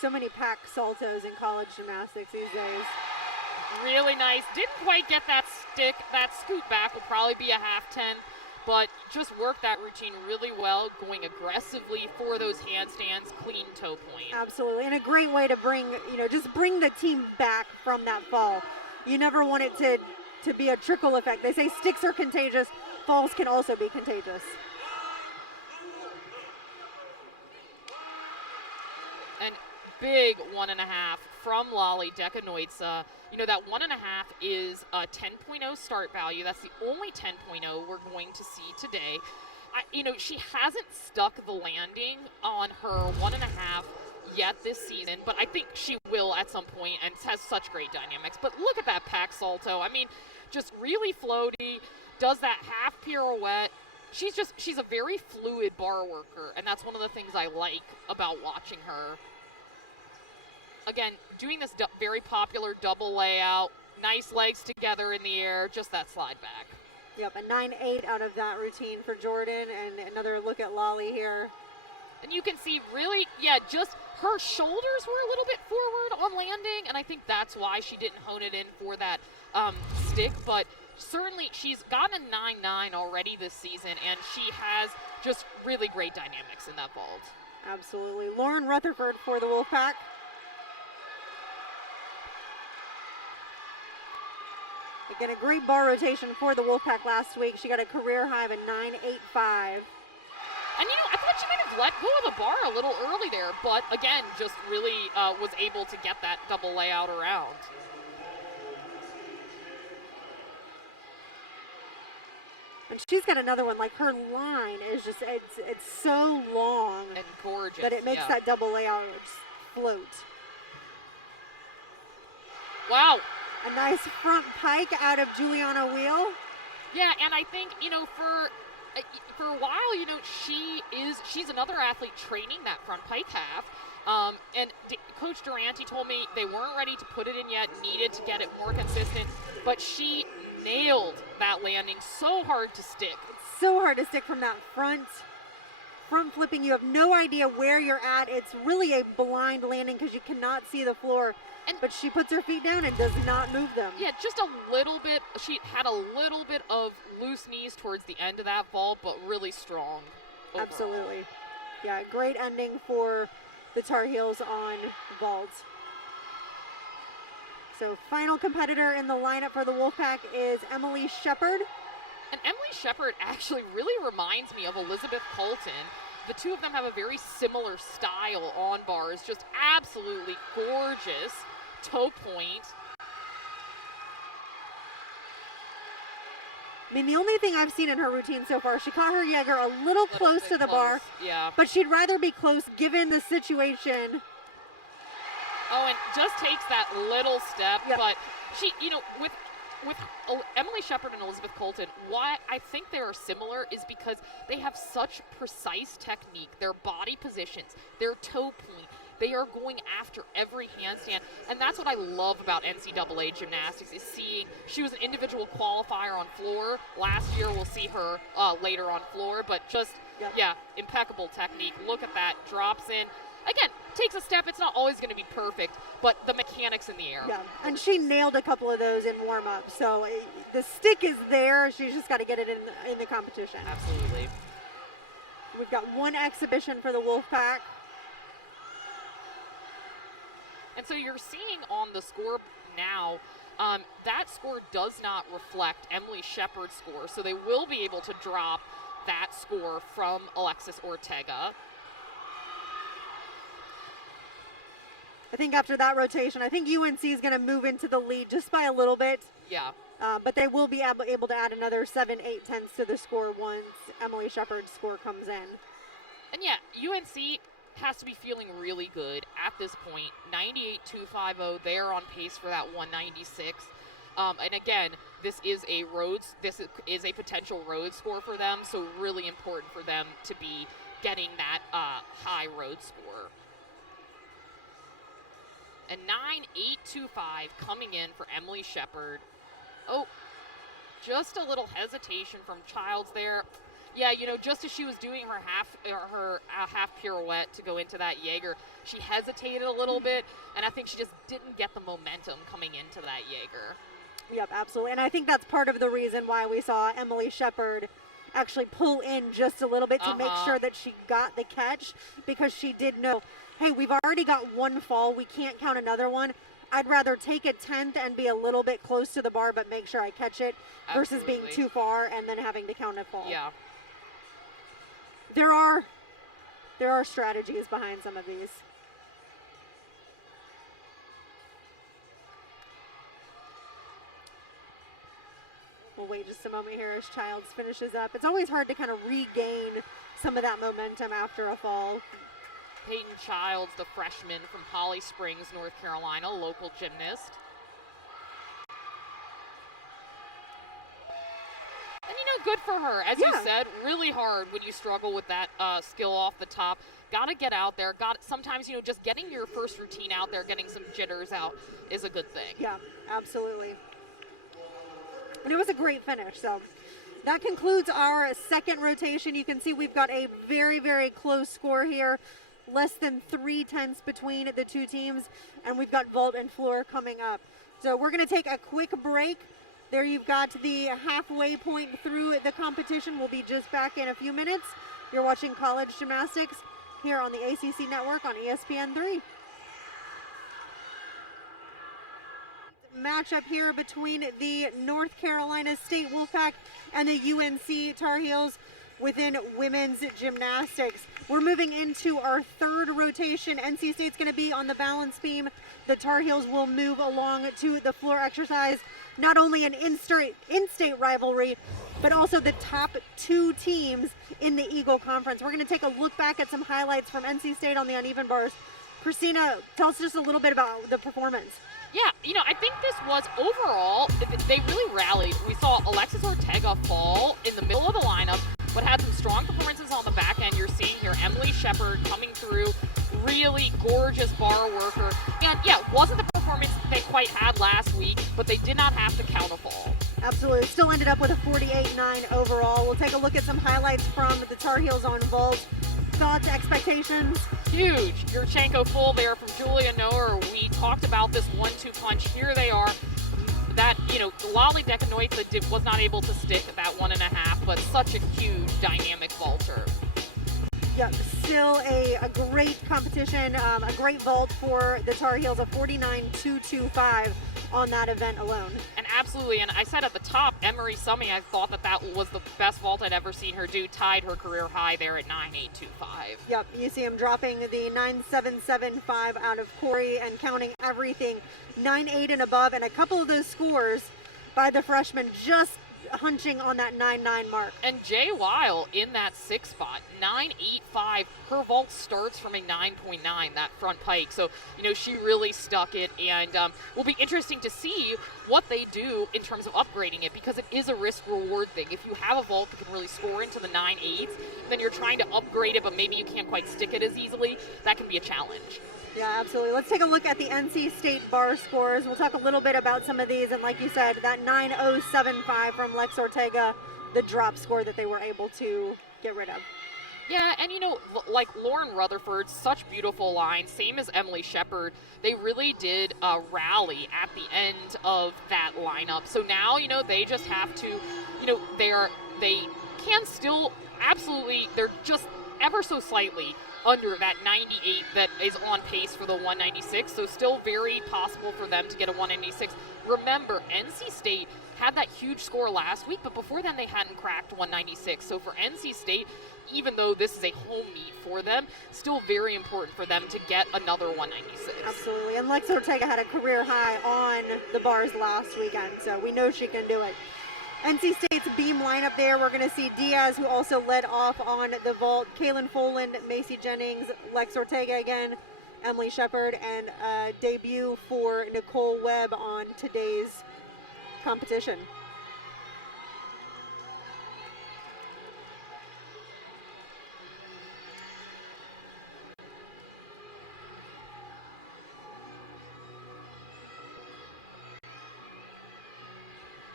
So many pack saltos in college gymnastics these days. Really nice. Didn't quite get that stick. That scoot back will probably be a half 10, but just worked that routine really well, going aggressively for those handstands, clean toe point. Absolutely, and a great way to bring the team back from that fall. You never want it to be a trickle effect. They say sticks are contagious, falls can also be contagious. And big 1.5 from Lali Dekanoitsa. That 1.5 is a 10.0 start value. That's the only 10.0 we're going to see today. She hasn't stuck the landing on her 1.5 yet this season, but I think she will at some point and has such great dynamics. But look at that pack salto. I mean, just really floaty, does that half pirouette. She's a very fluid bar worker, and that's one of the things I like about watching her. Again, doing this very popular double layout, nice legs together in the air, just that slide back. Yep, a 9.8 out of that routine for Jordan, and another look at Lali here. And you can see really, just her shoulders were a little bit forward on landing, and I think that's why she didn't hone it in for that stick, but certainly she's gotten a 9.9 already this season, and she has just really great dynamics in that vault. Absolutely. Lauren Rutherford for the Wolfpack. Again, a great bar rotation for the Wolfpack last week. She got a career high of a 9.85. And I thought she might have let go of the bar a little early there, but again, just really was able to get that double layout around. And she's got another one. Like, her line is just, it's so long. And gorgeous. That it makes that double layout float. Wow. A nice front pike out of Juliana Wheel. Yeah, and I think, for a while, she's another athlete training that front pike half. And Coach Durante told me they weren't ready to put it in yet, needed to get it more consistent, but she nailed that landing. So hard to stick. It's so hard to stick from that front flipping. You have no idea where you're at. It's really a blind landing because you cannot see the floor. But she puts her feet down and does not move them. Yeah, just a little bit. She had a little bit of loose knees towards the end of that vault, but really strong overall. Absolutely. Yeah, great ending for the Tar Heels on vault. So final competitor in the lineup for the Wolfpack is Emily Shepard. And Emily Shepard actually really reminds me of Elizabeth Colton. The two of them have a very similar style on bars, just absolutely gorgeous toe point. I mean, the only thing I've seen in her routine so far, she caught her Jaeger a little close to the bar. Yeah. But she'd rather be close given the situation. Oh, and just takes that little step. Yep. But she, with Emily Shepard and Elizabeth Colton, why I think they are similar is because they have such precise technique, their body positions, their toe point. They are going after every handstand, and that's what I love about NCAA gymnastics is seeing. She was an individual qualifier on floor. Last year we'll see her later on floor, but just, impeccable technique. Look at that, drops in. Again, takes a step. It's not always going to be perfect, but the mechanics in the air. Yeah, and she nailed a couple of those in warm-up. So the stick is there. She's just got to get it in the competition. Absolutely. We've got one exhibition for the Wolfpack. And so you're seeing on the score now, that score does not reflect Emily Shepard's score. So they will be able to drop that score from Alexis Ortega. I think after that rotation, I think UNC is going to move into the lead just by a little bit. Yeah. But they will be able to add another 7, 8 tenths to the score once Emily Shepard's score comes in. And yeah, UNC has to be feeling really good at this point. 98.250, they're on pace for that 196. And again, this is a potential road score for them, so really important for them to be getting that high road score. And 9.825 coming in for Emily Shepard. Oh, just a little hesitation from Childs there. Yeah, just as she was doing her half pirouette to go into that Jaeger, she hesitated a little bit, and I think she just didn't get the momentum coming into that Jaeger. Yep, absolutely. And I think that's part of the reason why we saw Emily Shepard actually pull in just a little bit to make sure that she got the catch, because she did know, hey, we've already got one fall. We can't count another one. I'd rather take a 10th and be a little bit close to the bar, but make sure I catch it versus being too far and then having to count a fall. Yeah. There are strategies behind some of these. We'll wait just a moment here as Childs finishes up. It's always hard to kind of regain some of that momentum after a fall. Peyton Childs, the freshman from Holly Springs, North Carolina, local gymnast. And good for her. As you said, really hard when you struggle with that skill off the top. Got to get out there. Sometimes, just getting your first routine out there, getting some jitters out is a good thing. Yeah, absolutely. And it was a great finish. So that concludes our second rotation. You can see we've got a very, very close score here. Less than 3 tenths between the two teams. And we've got vault and floor coming up. So we're going to take a quick break. There you've got the halfway point through the competition. We'll be just back in a few minutes. You're watching College Gymnastics here on the ACC Network on ESPN3. Matchup here between the North Carolina State Wolfpack and the UNC Tar Heels. within women's gymnastics. We're moving into our third rotation. NC State's going to be on the balance beam. The Tar Heels will move along to the floor exercise. Not only an in-state rivalry, but also the top two teams in the Eagle Conference. We're going to take a look back at some highlights from NC State on the uneven bars. Christina, tell us just a little bit about the performance. Yeah, I think this was overall, they really rallied. We saw Alexis Ortega fall in the middle of the lineup, but had some strong performances on the back end. You're seeing here Emily Shepard coming through, really gorgeous bar worker. And yeah, wasn't the performance they quite had last week, but they did not have to counterfall. Absolutely. Still ended up with a 48-9 overall. We'll take a look at some highlights from the Tar Heels on vault. Thoughts, expectations? Huge. Yurchenko full there from Julia Noer. We talked about this 1-2 punch. Here they are. That, Lolly Dekanoitza was not able to stick at that 1.5, but such a huge dynamic vaulter. Yeah, still a great competition, a great vault for the Tar Heels, a 49.225 on that event alone. And absolutely, and I said at the top, Emery Summy, I thought that was the best vault I'd ever seen her do, tied her career high there at 9.825. Yep, you see him dropping the 9.775 out of Corey and counting everything 9.8 and above, and a couple of those scores by the freshman just hunching on that 9.9 mark. And Jay Weil in that 6th spot, 9.85. Her vault starts from a 9.9, that front pike. So, she really stuck it, and will be interesting to see what they do in terms of upgrading it, because it is a risk-reward thing. If you have a vault that can really score into the 9.8s, then you're trying to upgrade it, but maybe you can't quite stick it as easily. That can be a challenge. Yeah, absolutely. Let's take a look at the NC State bar scores. We'll talk a little bit about some of these. And like you said, that 9.075 from Lex Ortega, the drop score that they were able to get rid of. Yeah, and like Lauren Rutherford, such beautiful lines, same as Emily Shepard. They really did rally at the end of that lineup. So now, they just have to, they can still absolutely, they're just ever so slightly under that 98 that is on pace for the 196, so still very possible for them to get a 196. Remember, NC State had that huge score last week, but before then they hadn't cracked 196. So for NC State, even though this is a home meet for them, still very important for them to get another 196. Absolutely, and Lex Ortega had a career high on the bars last weekend, so we know she can do it. NC State's beam lineup there, we're going to see Diaz, who also led off on the vault, Kaylin Foland, Macy Jennings, Lex Ortega again, Emily Shepard, and a debut for Nicole Webb on today's competition.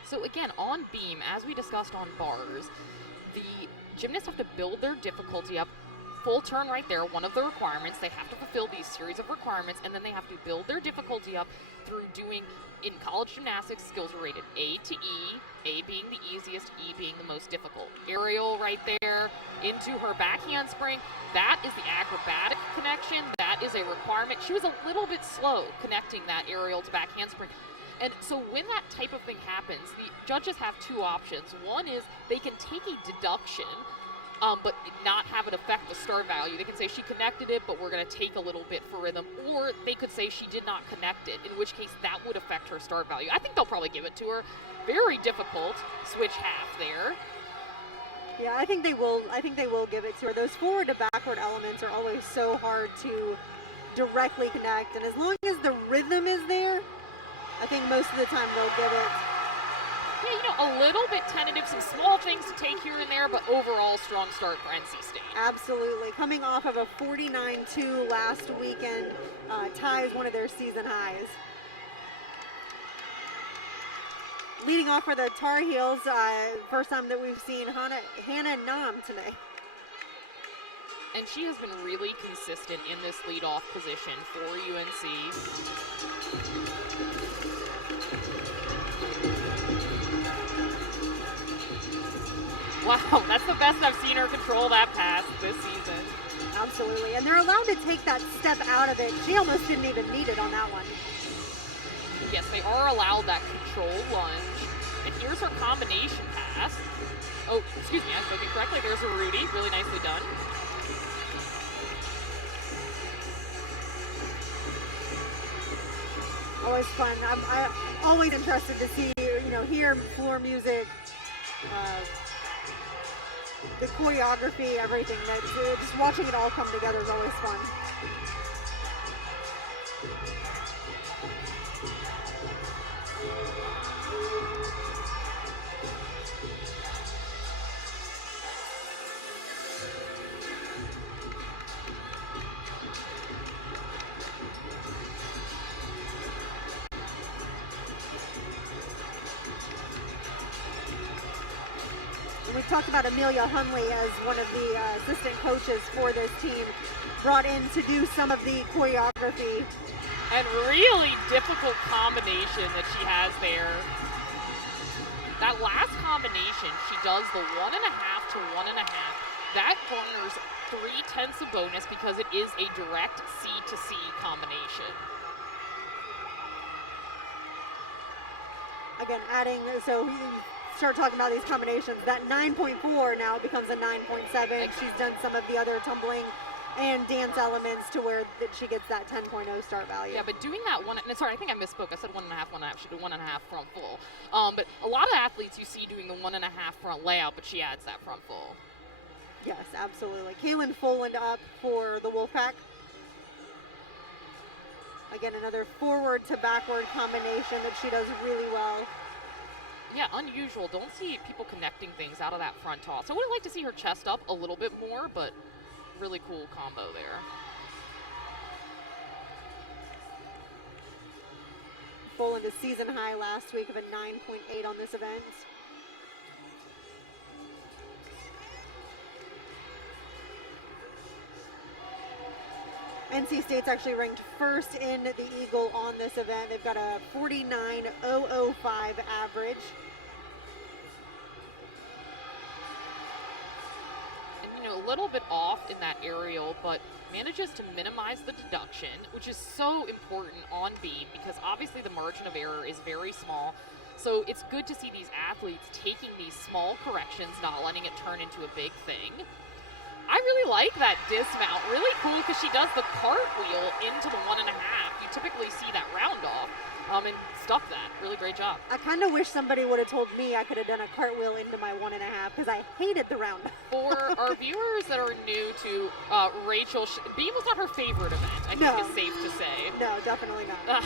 So again, on beam, as we discussed on bars, the gymnasts have to build their difficulty up. Full turn right there, one of the requirements. They have to fulfill these series of requirements, and then they have to build their difficulty up through doing, in college gymnastics, skills are rated A to E, A being the easiest, E being the most difficult. Aerial right there, into her back handspring. That is the acrobatic connection. That is a requirement. She was a little bit slow connecting that aerial to back handspring. And so when that type of thing happens, the judges have two options. One is they can take a deduction, but not have it affect the start value. They can say she connected it, but we're going to take a little bit for rhythm. Or they could say she did not connect it, in which case that would affect her start value. I think they'll probably give it to her. Very difficult switch half there. Yeah, I think they will give it to her. Those forward to backward elements are always so hard to directly connect. And as long as the rhythm is there, I think most of the time they'll give it. Yeah, a little bit tentative, some small things to take here and there, but overall strong start for NC State. Absolutely. Coming off of a 49-2 last weekend, ties one of their season highs. Leading off for the Tar Heels, first time that we've seen Hannah Nam today. And she has been really consistent in this leadoff position for UNC. Wow, that's the best I've seen her control that pass this season. Absolutely, and they're allowed to take that step out of it. She almost didn't even need it on that one. Yes, they are allowed that control lunge. And here's her combination pass. Oh, excuse me, I spoke incorrectly. There's a Rudy. Really nicely done. Always fun. I'm always interested to see, hear floor music, the choreography, everything. Just watching it all come together is always fun. We talked about Amelia Hunley as one of the assistant coaches for this team, brought in to do some of the choreography. And really difficult combination that she has there. That last combination, she does the 1.5 to 1.5. That garners 3/10 of bonus because it is a direct C to C combination. Again, so we start talking about these combinations. That 9.4 now becomes a 9.7. She's done some of the other tumbling and dance elements to where she gets that 10.0 start value. Yeah, but doing that one, and sorry, I think I misspoke. I said 1.5, 1.5. She did 1.5 front full. But a lot of athletes you see doing the 1.5 front layout, but she adds that front full. Yes, absolutely. Kaylin Foland up for the Wolfpack. Again, another forward to backward combination that she does really well. Yeah, unusual. Don't see people connecting things out of that front toss. I would like to see her chest up a little bit more, but really cool combo there. Foland a season high last week of a 9.8 on this event. NC State's actually ranked first in the Eagle on this event. They've got a 49.005 average. And, a little bit off in that aerial, but manages to minimize the deduction, which is so important on beam because obviously the margin of error is very small. So it's good to see these athletes taking these small corrections, not letting it turn into a big thing. I really like that dismount. Really cool because she does the cartwheel into the 1.5. You typically see that round off and stuff that. Really great job. I kind of wish somebody would have told me I could have done a cartwheel into my 1.5 because I hated the round. For our viewers that are new to Rachel, beam was not her favorite event, I think is safe to say. No, definitely not.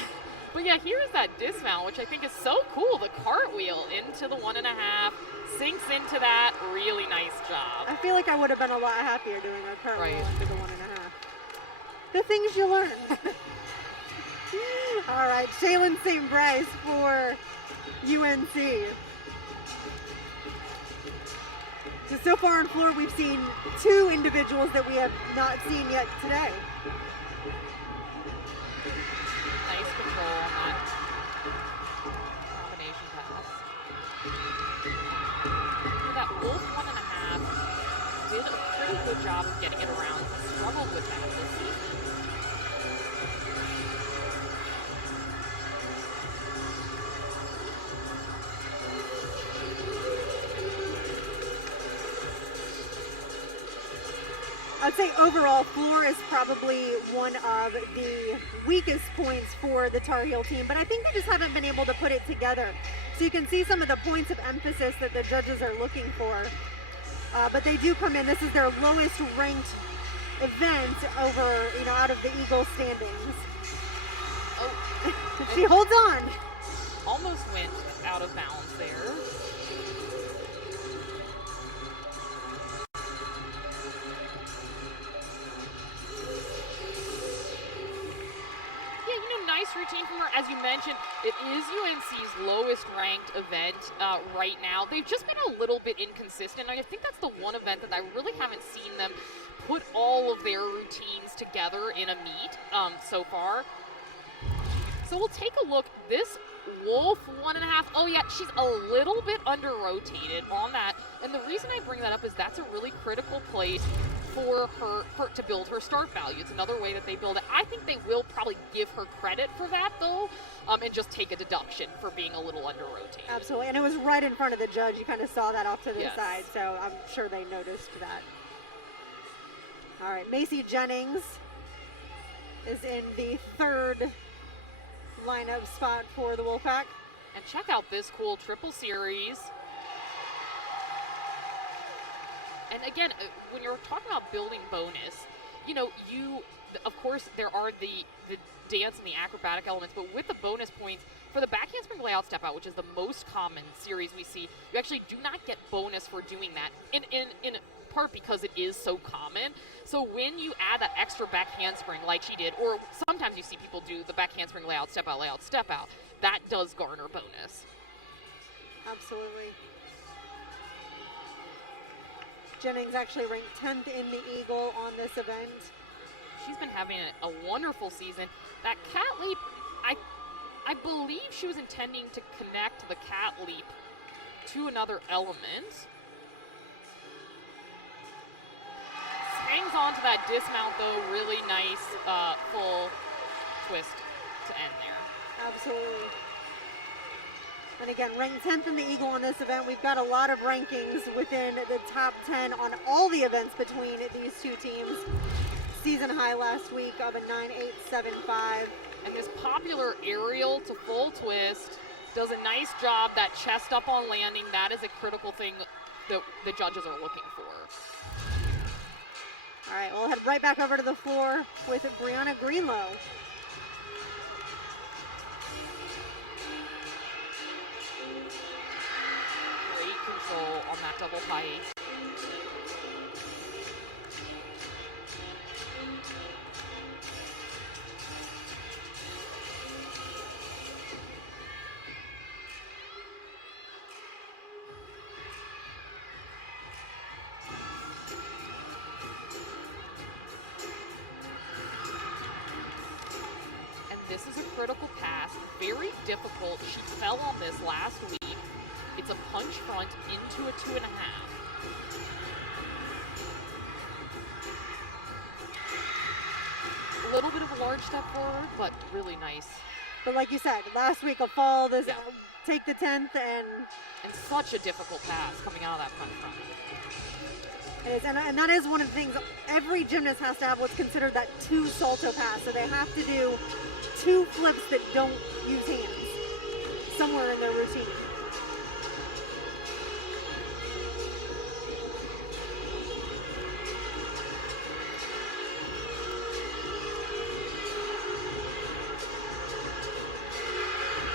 But yeah, here's that dismount, which I think is so cool. The cartwheel into the 1.5, sinks into that. Really nice job. I feel like I would have been a lot happier doing a cartwheel into the 1.5. The things you learn. All right, Shaylin St. Bryce for UNC. So far on floor, we've seen two individuals that we have not seen yet today. Wolf 1.5 did a pretty good job of getting it around. Struggled with that this season. I'd say overall, floor is probably one of the weakest points for the Tar Heel team, but I think they just haven't been able to put it together. So you can see some of the points of emphasis that the judges are looking for. But they do come in. This is their lowest ranked event over, out of the Eagle standings. Oh. She holds on. Almost went out of bounds there. Nice routine from her. As you mentioned, it is UNC's lowest ranked event right now. They've just been a little bit inconsistent. I think that's the one event that I really haven't seen them put all of their routines together in a meet so far. So we'll take a look. This Wolf 1.5. Oh yeah, she's a little bit under rotated on that. And the reason I bring that up is that's a really critical place for her to build her start value. It's another way that they build it. I think they will probably give her credit for that, though, and just take a deduction for being a little under rotated. Absolutely, and it was right in front of the judge. You kind of saw that off to the Yes. side, so I'm sure they noticed that. All right, Macy Jennings is in the third lineup spot for the Wolfpack. And check out this cool triple series. And again, when you're talking about building bonus, you know, of course, there are the dance and the acrobatic elements, but with the bonus points, for the back handspring layout step out, which is the most common series we see, you actually do not get bonus for doing that, in part because it is so common. So when you add that extra back handspring like she did, or sometimes you see people do the back handspring layout, step out, that does garner bonus. Absolutely. Jennings actually ranked 10th in the Eagle on this event. She's been having a wonderful season. That cat leap, I believe she was intending to connect the cat leap to another element. Hangs on to that dismount though, really nice full twist to end there. Absolutely. And again, ranked 10th in the Eagle on this event. We've got a lot of rankings within the top 10 on all the events between these two teams. Season high last week of a 9.875. And this popular aerial to full twist does a nice job. That chest up on landing, that is a critical thing that the judges are looking for. All right, we'll head right back over to the floor with Brianna Greenlow. Great control on that double height. This is a critical pass, very difficult. She fell on this last week. It's a punch front into a 2.5. A little bit of a large step forward, but really nice. But like you said, last week a fall, this take the 10th, and such a difficult pass coming out of that punch front. It is, and that is one of the things, every gymnast has to have what's considered that 2 salto pass. So they have to do 2 flips that don't use hands somewhere in their routine.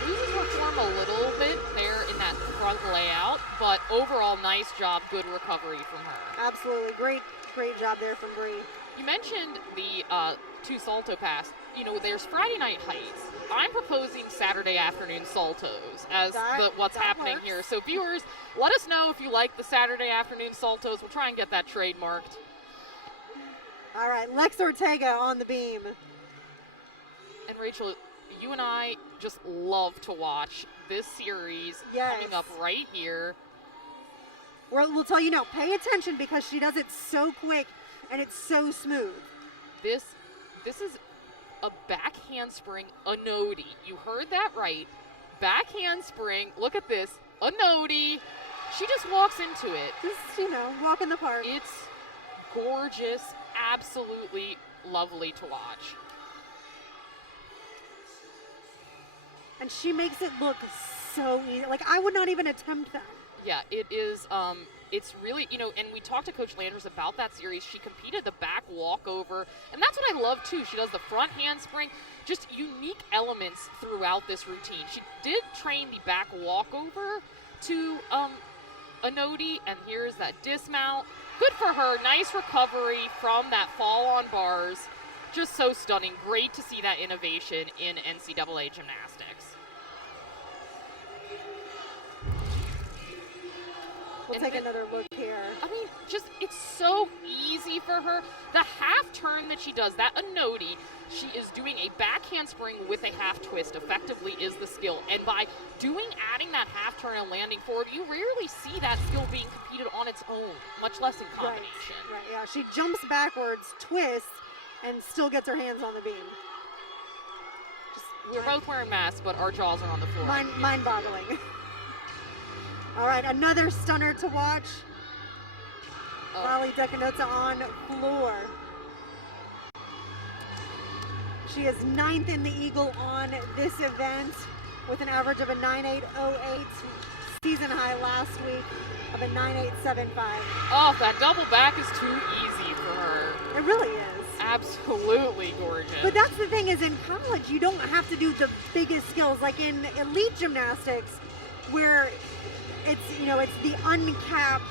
Loses her form a little bit there in that front layout, but overall nice job, good recovery from her. Absolutely, great job there from Bree. You mentioned the 2 salto pass. You know, there's Friday night heights. I'm proposing Saturday afternoon saltos as what's happening works here. So viewers, let us know if you like the Saturday afternoon saltos. We'll try and get that trademarked. All right, Lex Ortega on the beam. And Rachel, you and I just love to watch this series coming up right here. We'll tell you now, pay attention because she does it so quick and it's so smooth. This is a back handspring, a nodi. You heard that right. Back handspring. Look at this. A nodi. She just walks into it. Just, walk in the park. It's gorgeous. Absolutely lovely to watch. And she makes it look so easy. Like, I would not even attempt that. Yeah, it is. It's really, and we talked to Coach Landers about that series. She competed the back walkover, and that's what I love too. She does the front handspring, just unique elements throughout this routine. She did train the back walkover to a nodi, and here's that dismount. Good for her. Nice recovery from that fall on bars. Just so stunning. Great to see that innovation in NCAA gymnastics. We'll take another look here. I mean, just, it's so easy for her. The half turn that she does, that Anodi, she is doing a back handspring with a half twist, effectively is the skill. And by adding that half turn and landing forward, you rarely see that skill being competed on its own, much less in combination. Right, yeah. She jumps backwards, twists, and still gets her hands on the beam. We're both wearing masks, but our jaws are on the floor. Mind-boggling. All right, another stunner to watch. Lolly Decanozza on floor. She is 9th in the Eagle on this event with an average of a 9.808, season high last week of a 9.875. Oh, that double back is too easy for her. It really is. Absolutely gorgeous. But that's the thing, is in college you don't have to do the biggest skills like in elite gymnastics, where it's, you know, it's the uncapped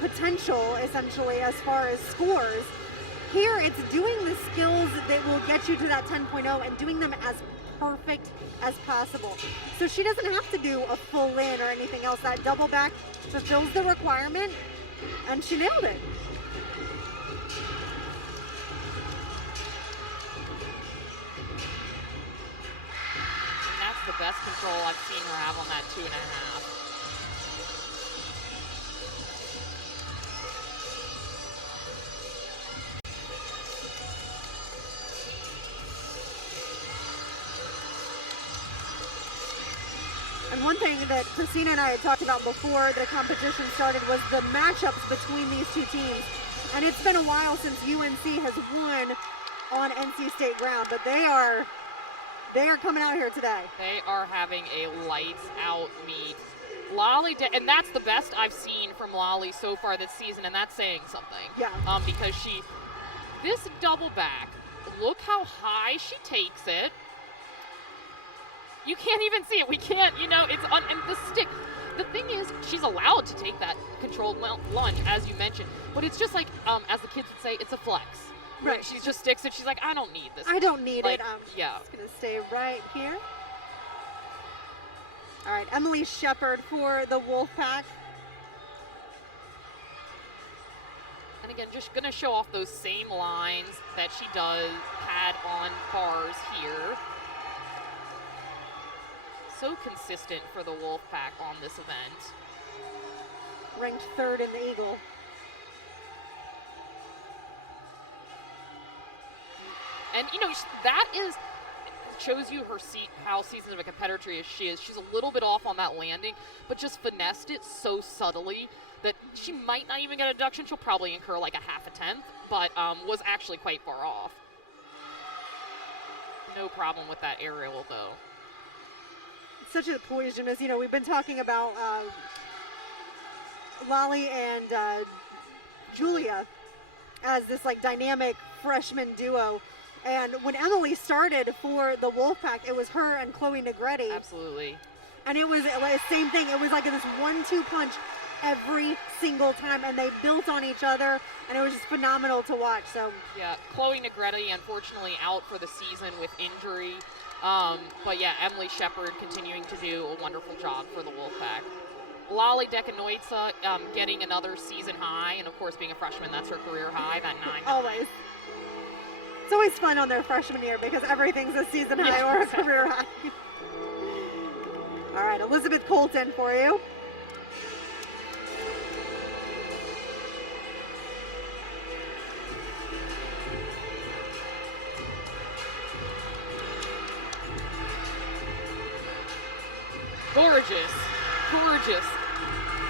potential essentially as far as scores. Here it's doing the skills that will get you to that 10.0 and doing them as perfect as possible. So she doesn't have to do a full in or anything else. That double back fulfills the requirement, and she nailed it. The best control I've seen her have on that 2.5. And one thing that Christina and I had talked about before the competition started was the matchups between these two teams. And it's been a while since UNC has won on NC State ground, but they are coming out here today. They are having a lights out meet. Lolly, and that's the best I've seen from Lolly so far this season, and that's saying something. Yeah. Because this double back, look how high she takes it. You can't even see it. We can't, and the stick. The thing is, she's allowed to take that controlled lunge, as you mentioned, but it's just like, as the kids would say, it's a flex. Right. She just sticks it. She's like, I don't need this. I don't need it. Yeah. Just going to stay right here. All right, Emily Shepard for the Wolfpack. And again, just going to show off those same lines that she had on bars here. So consistent for the Wolfpack on this event. Ranked 3rd in the Eagle. And, that shows you how seasoned of a competitor she is. She's a little bit off on that landing, but just finessed it so subtly that she might not even get a deduction. She'll probably incur like a half a tenth, but was actually quite far off. No problem with that aerial, though. Such a poised gymnast. We've been talking about Lolly and Julia as this like dynamic freshman duo. And when Emily started for the Wolfpack, it was her and Chloe Negretti. Absolutely. And it was the same thing. It was like this 1-2 punch every single time, and they built on each other, and it was just phenomenal to watch. So yeah, Chloe Negretti unfortunately out for the season with injury. But yeah, Emily Shepard continuing to do a wonderful job for the Wolfpack. Lolly Decanozza getting another season high, and of course being a freshman, that's her career high, that 9. Always. It's always fun on their freshman year because everything's a season high or a career high. All right, Elizabeth Colton for you. Gorgeous, gorgeous.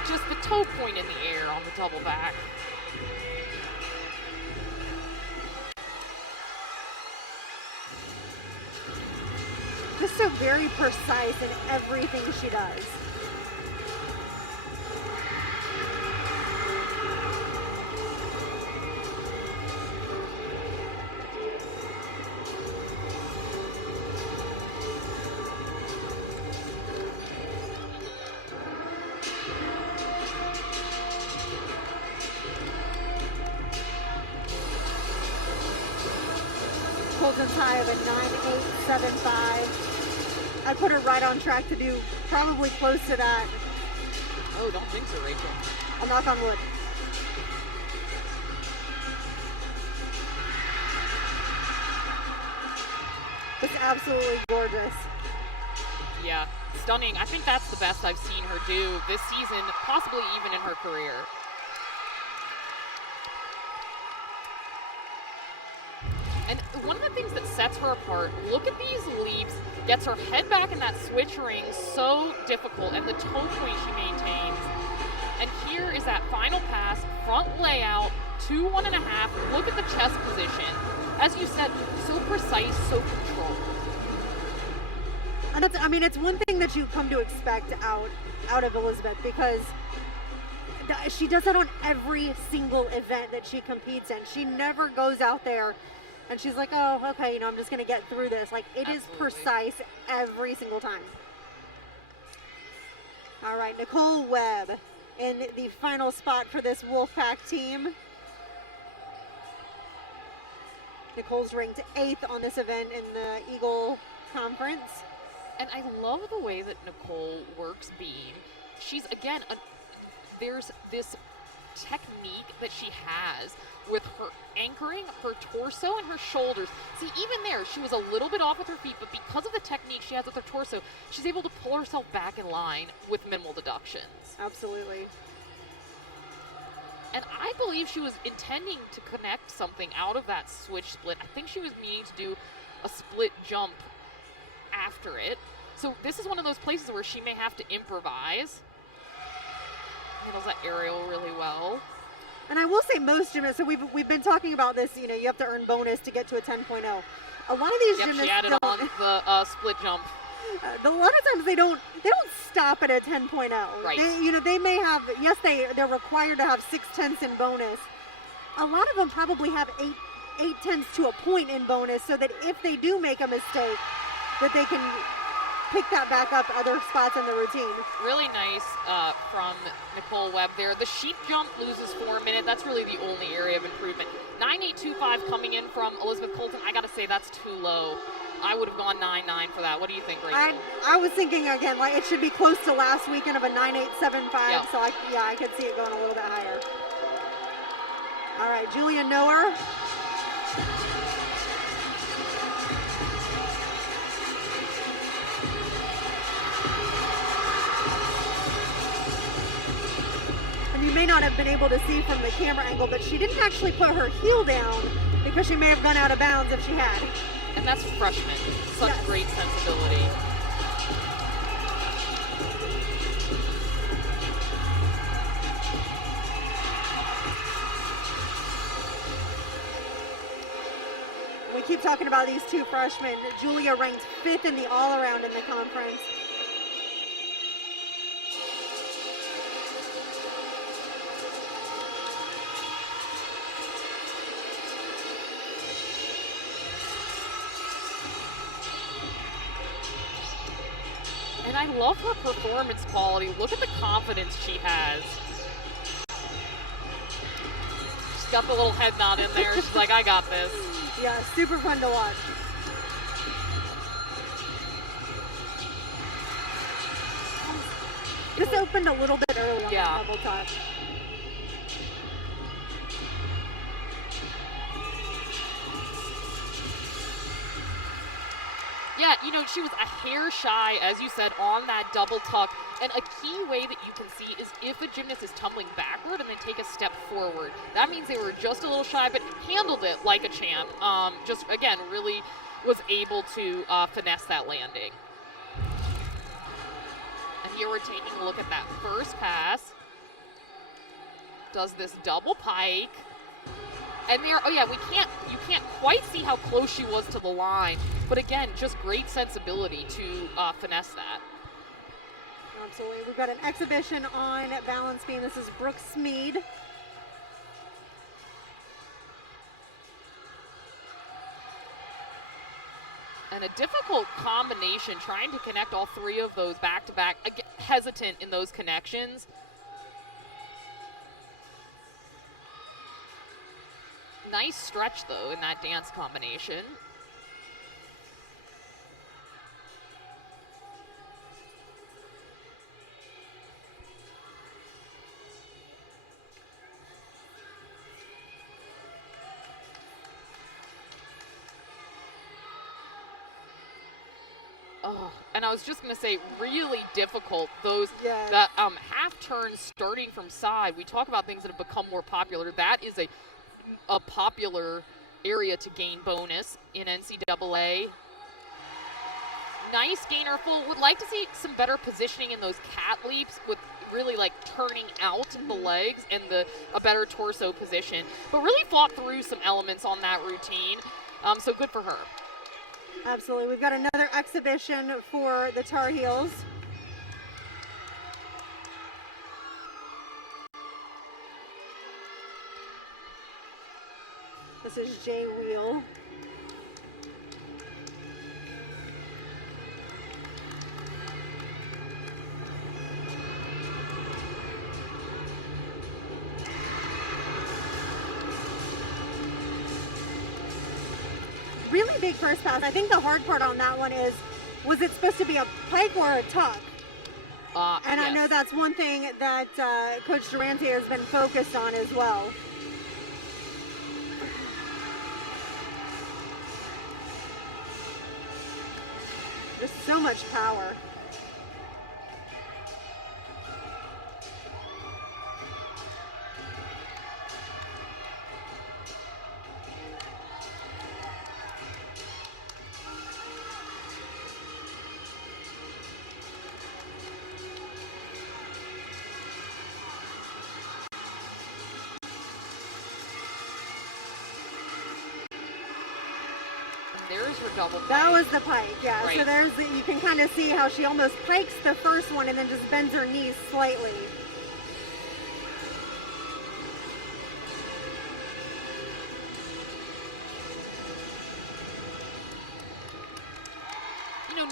Just the toe point in the air on the double back. Just so very precise in everything she does. Colton's high of a 9.875. I put her right on track to do probably close to that Oh, don't think so, Rachel. I'll knock on wood. It's absolutely gorgeous. Yeah, stunning. I think that's the best I've seen her do this season, possibly even in her career. And one of the things that sets her apart, look at these leaps, gets her head back in that switch ring, so difficult, and the toe point she maintains. And here is that final pass, front layout, 2 1.5. Look at the chest position. As you said, so precise, so controlled. And it's, I mean, it's one thing that you come to expect out of Elizabeth, because she does that on every single event that she competes in. She never goes out there and she's like, oh, okay, you know, I'm just going to get through this. Like, it is precise every single time. All right, Nicole Webb in the final spot for this Wolfpack team. Nicole's ranked 8th on this event in the Eagle Conference. And I love the way that Nicole works beam. She's, again, there's this technique that she has with her anchoring her torso and her shoulders. See, even there, she was a little bit off with her feet, but because of the technique she has with her torso, she's able to pull herself back in line with minimal deductions. Absolutely. And I believe she was intending to connect something out of that switch split. I think she was meaning to do a split jump after it. So this is one of those places where she may have to improvise. Handles that aerial really well. And I will say most gymnasts, so we've been talking about this, you know, you have to earn bonus to get to a 10.0. A lot of these gymnasts she added on the split jump. A lot of times they don't stop at a 10.0. Right. They may have, yes, they're required to have 6/10 in bonus. A lot of them probably have 8/10 to a point in bonus, so that if they do make a mistake, that they can pick that back up other spots in the routine. Really nice from Nicole Webb there. The sheep jump loses 4 minutes. That's really the only area of improvement. 9.825 coming in from Elizabeth Colton. I got to say, that's too low. I would have gone 9.9 for that. What do you think, Rachel? I was thinking, again, like it should be close to last weekend of a 9.875, yep. So I could see it going a little bit higher. All right, Julia Noer. And you may not have been able to see from the camera angle, but she didn't actually put her heel down because she may have gone out of bounds if she had. And that's freshman. Such yes. Great sensibility. We keep talking about these two freshmen. Julia ranked 5th in the all-around in the conference. And I love her performance quality. Look at the confidence she has. She's got the little head nod in there. She's like, I got this. Yeah, super fun to watch. This opened a little bit early on the double touch. Yeah, you know, she was a hair shy, as you said, on that double tuck. And a key way that you can see is if a gymnast is tumbling backward and then take a step forward. That means they were just a little shy, but handled it like a champ. Just, again, really was able to finesse that landing. And here we're taking a look at that first pass. Does this double pike. And there, oh yeah, you can't quite see how close she was to the line. But again, just great sensibility to finesse that. Absolutely. We've got an exhibition on balance beam. This is Brooke Smead. And a difficult combination, trying to connect all three of those back-to-back. Hesitant in those connections. Nice stretch, though, in that dance combination. Oh, and I was just going to say, really difficult. Those Yes. that half turns starting from side. We talk about things that have become more popular. That is a popular area to gain bonus in NCAA. Nice gainer full. Would like to see some better positioning in those cat leaps with really like turning out the legs and a better torso position. But really fought through some elements on that routine. So good for her. Absolutely. We've got another exhibition for the Tar Heels. This is Jay Wheel. Really big first pass. I think the hard part on that one is, was it supposed to be a pike or a tuck? And Yes. I know that's one thing that Coach Durante has been focused on as well. There's so much power. There's her double pike. That was the pike, yeah. Right. So you can kind of see how she almost pikes the first one and then just bends her knees slightly.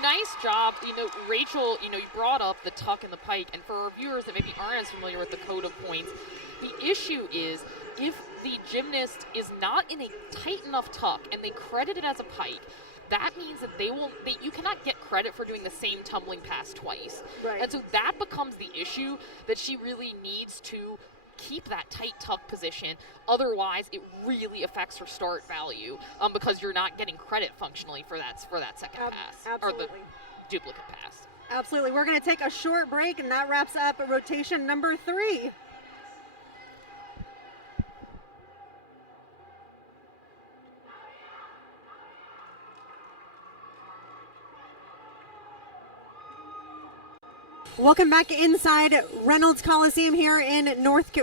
Nice job. Rachel, you brought up the tuck and the pike, and for our viewers that maybe aren't as familiar with the code of points, the issue is if the gymnast is not in a tight enough tuck and they credit it as a pike, that means that you cannot get credit for doing the same tumbling pass twice. Right. And so that becomes the issue that she really needs to keep that tight tuck position. Otherwise, it really affects her start value because you're not getting credit functionally for that second pass Absolutely. or the duplicate pass. Absolutely. We're going to take a short break, and that wraps up rotation number 3. Welcome back inside Reynolds Coliseum here in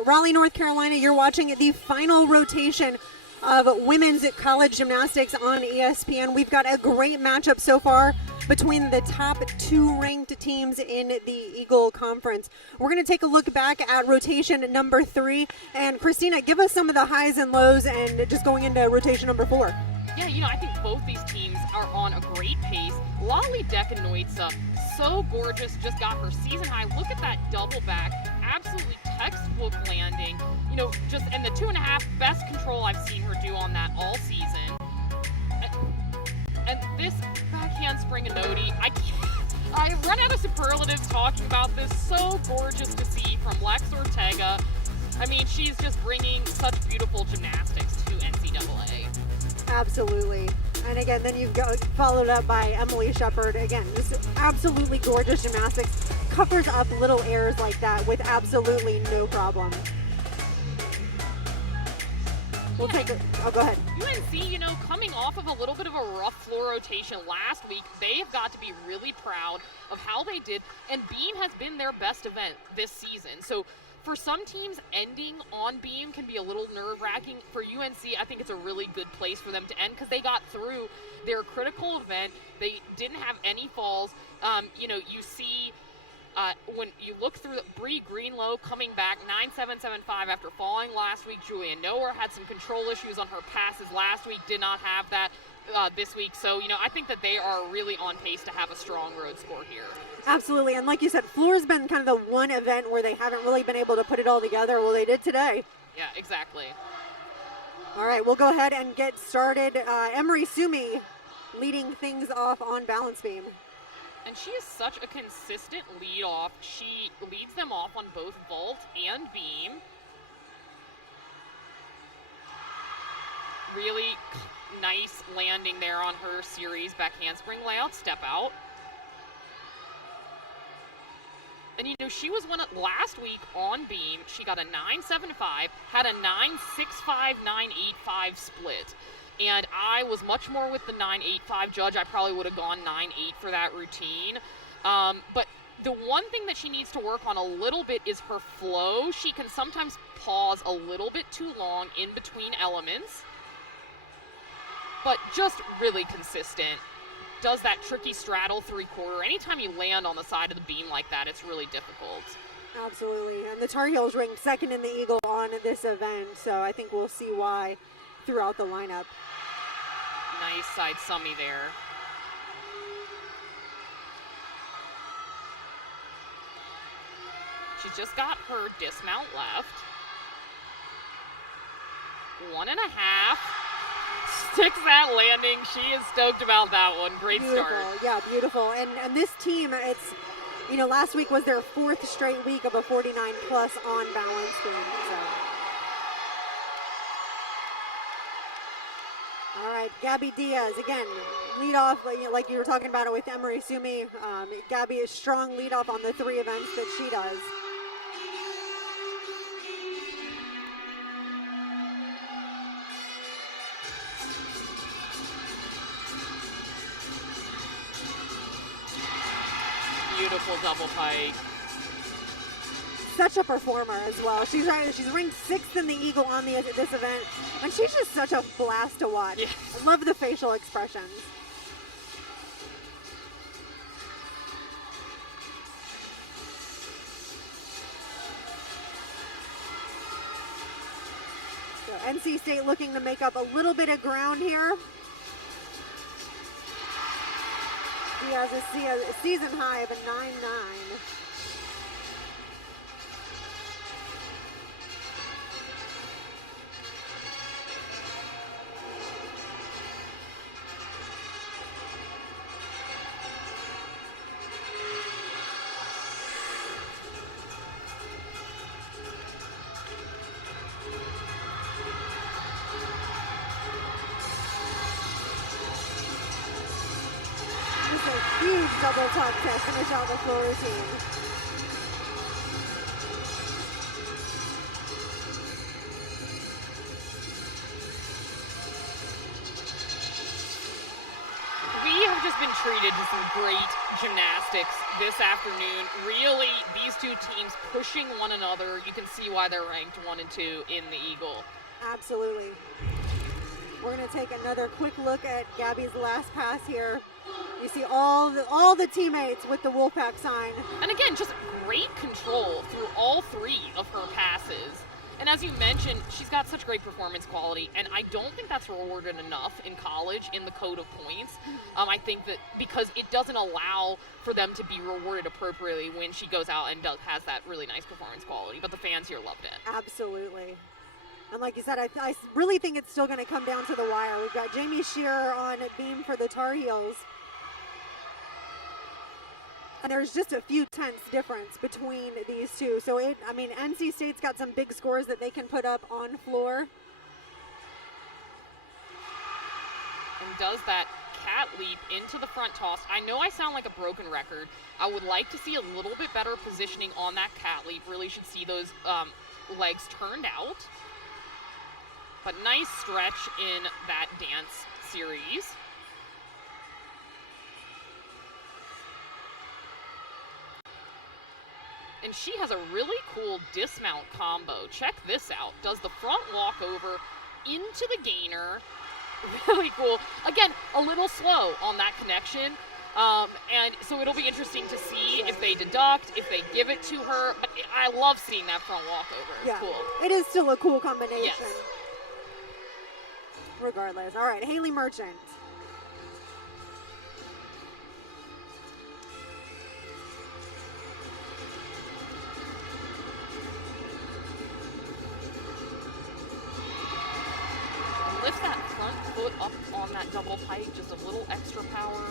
Raleigh, North Carolina. You're watching the final rotation of women's college gymnastics on ESPN. We've got a great matchup so far between the top 2 ranked teams in the Eagle Conference. We're going to take a look back at rotation number 3. And Christina, give us some of the highs and lows and just going into rotation number 4. Yeah, I think both these teams are on a great pace. Lolly Dekanoitsa, so gorgeous, just got her season high. Look at that double back, absolutely textbook landing. And the 2.5, best control I've seen her do on that all season. And this backhand spring anoti, I run out of superlatives talking about this. So gorgeous to see from Lex Ortega. I mean, she's just bringing such beautiful gymnastics to NCAA. Absolutely. And again, then you've got followed up by Emily Shepard. Again, just absolutely gorgeous gymnastics. Covers up little errors like that with absolutely no problem. We'll take it. Oh, go ahead. UNC, coming off of a little bit of a rough floor rotation last week, they've got to be really proud of how they did. And beam has been their best event this season. So for some teams, ending on beam can be a little nerve-wracking. For UNC, I think it's a really good place for them to end because they got through their critical event. They didn't have any falls. You see when you look through Bree Greenlow coming back 9.775 after falling last week. Julia Noer had some control issues on her passes last week, did not have that this week. So, I think that they are really on pace to have a strong road score here. Absolutely. And like you said, floor's been kind of the one event where they haven't really been able to put it all together. Well, they did today. Yeah, exactly. All right, we'll go ahead and get started. Emery Sumi leading things off on balance beam. And she is such a consistent lead off. She leads them off on both vault and beam. Really nice landing there on her series back handspring layout step out. And you know, she was one of, last week on beam, she got a 9.75, had a 9.65, 9.85 split. And I was much more with the 9.85 judge. I probably would have gone 9.8 for that routine. But the one thing that she needs to work on a little bit is her flow. She can sometimes pause a little bit too long in between elements, but just really consistent. Does that tricky straddle 3/4. Anytime you land on the side of the beam like that, it's really difficult. Absolutely. And the Tar Heels ranked second in the Eagle on this event, so I think we'll see why throughout the lineup. Nice side summy there. She's just got her dismount left. 1.5. Sticks that landing. She is stoked about that one. Great Beautiful. start. Yeah, beautiful. And this team, it's, you know, last week was their 4th straight week of a 49 plus on balance beam. So. All right, Gabby Diaz again, lead off like you were talking about it with Emery Sumi. Gabby is strong lead off on the 3 events that she does. Beautiful double pike. Such a performer as well. She's ranked 6th in the Eagle on this event, and she's just such a blast to watch. Yes. I love the facial expressions. So NC State looking to make up a little bit of ground here. He has a season high of a 9.9. Huge double tuck to finish out the floor routine. We have just been treated to some great gymnastics this afternoon. Really, these two teams pushing one another. You can see why they're ranked 1 and 2 in the Eagle. Absolutely. We're going to take another quick look at Gabby's last pass here. You see all the teammates with the Wolfpack sign. And again, just great control through all 3 of her passes. And as you mentioned, she's got such great performance quality, and I don't think that's rewarded enough in college in the code of points. I think that because it doesn't allow for them to be rewarded appropriately when she goes out and has that really nice performance quality. But the fans here loved it. Absolutely. And like you said, I really think it's still going to come down to the wire. We've got Jamie Shearer on beam for the Tar Heels. And there's just a few tenths difference between these two. So NC State's got some big scores that they can put up on floor. And does that cat leap into the front toss. I know I sound like a broken record. I would like to see a little bit better positioning on that cat leap. Really should see those legs turned out. But nice stretch in that dance series. And she has a really cool dismount combo. Check this out. Does the front walkover into the gainer. Really cool. Again, a little slow on that connection. And so it'll be interesting to see if they deduct, if they give it to her. But I love seeing that front walkover. It's cool. It is still a cool combination. Yes. Regardless. All right, Haley Merchant. Lift that front foot up on that double pike, just a little extra power.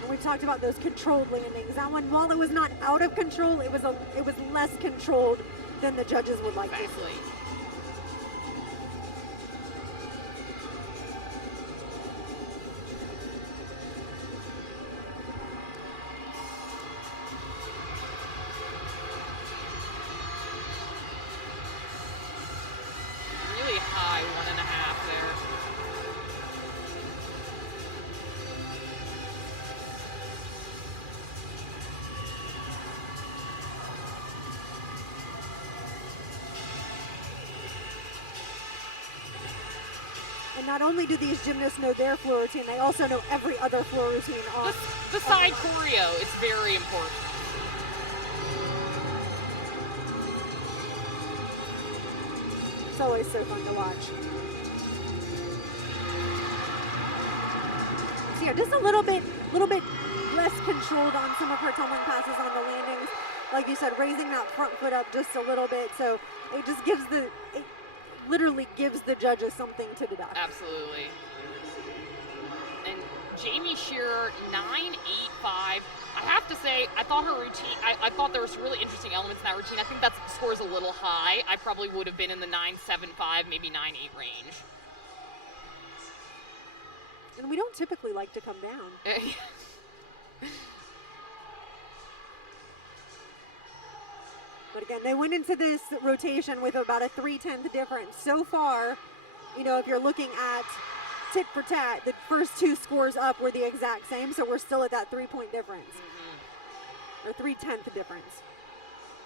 And we talked about those controlled landings. That one, while it was not out of control, it was less controlled than the judges would like to see. And not only do these gymnasts know their floor routine, they also know every other floor routine on The side choreo is very important. It's always so fun to watch. So yeah, just a little bit less controlled on some of her tumbling passes on the landings. Like you said, raising that front foot up just a little bit, so it just literally gives the judges something to deduct. Absolutely. And Jamie Shearer, 9.85. I have to say, I thought her routine, I thought there was really interesting elements in that routine. I think that score's a little high. I probably would have been in the 9.75, maybe 9.8 range. And we don't typically like to come down. But again, they went into this rotation with about a 3/10 difference. So far, you know, if you're looking at tit for tat, the first two scores up were the exact same, so we're still at that 3-point difference. Or 3/10 difference.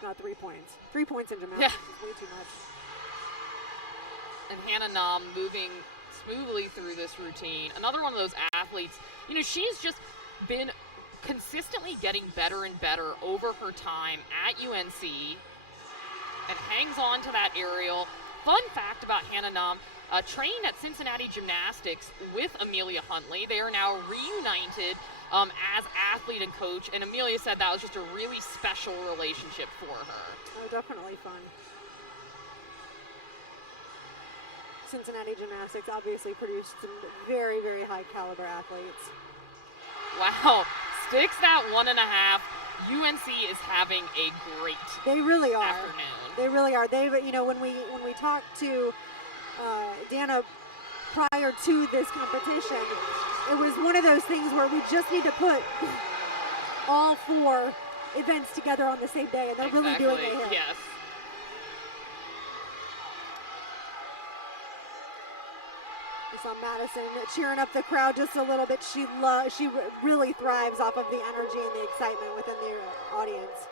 Not 3 points. 3 points in gymnastics is way too much. And Hannah Nam moving smoothly through this routine. Another one of those athletes, you know, she's just been consistently getting better and better over her time at UNC and hangs on to that aerial. Fun fact about Hannah Nam, trained at Cincinnati Gymnastics with Amelia Huntley. They are now reunited as athlete and coach, and Amelia said that was just a really special relationship for her. Oh, definitely fun. Cincinnati Gymnastics obviously produced some very, very high caliber athletes. Wow, sticks that 1.5. UNC is having a great They really are. afternoon. They really are. They, you know, when we talked to Dana prior to this competition, it was one of those things where we just need to put all 4 events together on the same day, and they're really doing it here. Yes. I saw Madison cheering up the crowd just a little bit. She really thrives off of the energy and the excitement within the audience.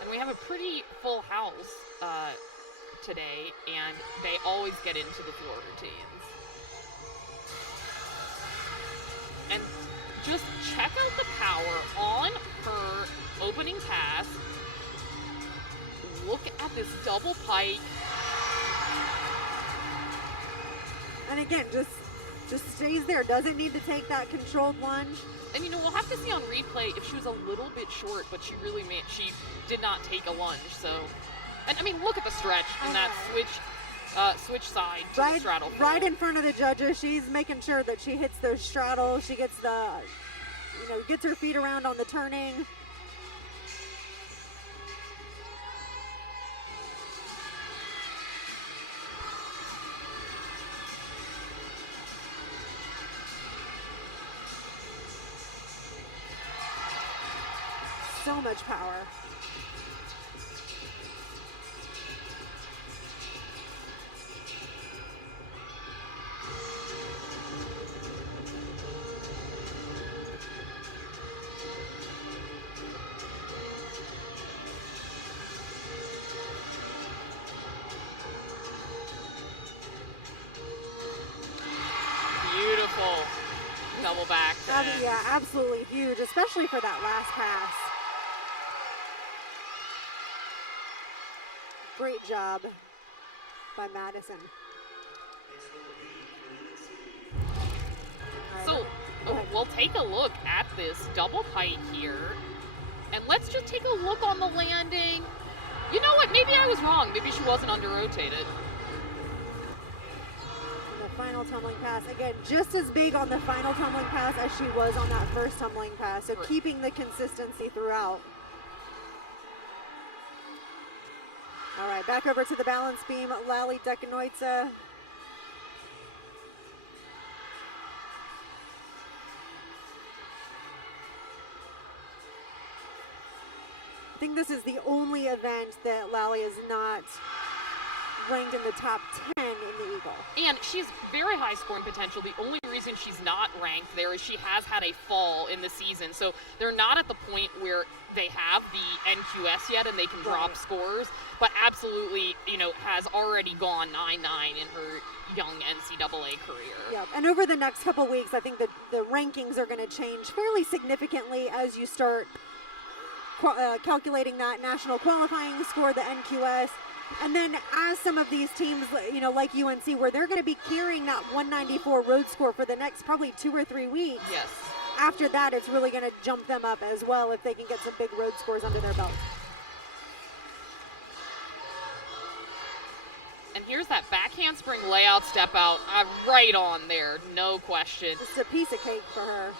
And we have a pretty full house today, and they always get into the floor routines. And just check out the power on her opening pass. Look at this double pike. And again, just stays there. Doesn't need to take that controlled lunge. And you know, we'll have to see on replay if she was a little bit short, but she did not take a lunge. So, and I mean, look at the stretch and that switch side to the straddle. Right in front of the judges, she's making sure that she hits those straddles. She gets gets her feet around on the turning. So much power. Beautiful double back. Yeah, absolutely huge, especially for that last pass. Great job by Madison. So we'll take a look at this double pike here, and let's just take a look on the landing. You know what? Maybe I was wrong. Maybe she wasn't under-rotated. And the final tumbling pass, again, just as big on the final tumbling pass as she was on that first tumbling pass. So keeping the consistency throughout. All right, back over to the balance beam, Lally Dekanoitsa. I think this is the only event that Lally is not ranked in the top 10 in the Eagle. And she's very high scoring potential. The only reason she's not ranked there is she has had a fall in the season. So they're not at the point where they have the NQS yet and they can drop scores, but absolutely, has already gone 9-9 in her young NCAA career. Yep. And over the next couple weeks, I think that the rankings are going to change fairly significantly as you start calculating that national qualifying score, the NQS. And then as some of these teams, like UNC, where they're going to be carrying that 194 road score for the next probably 2 or 3 weeks. Yes. After that, it's really going to jump them up as well if they can get some big road scores under their belt. And here's that back handspring layout step out, right on there, no question. This is a piece of cake for her.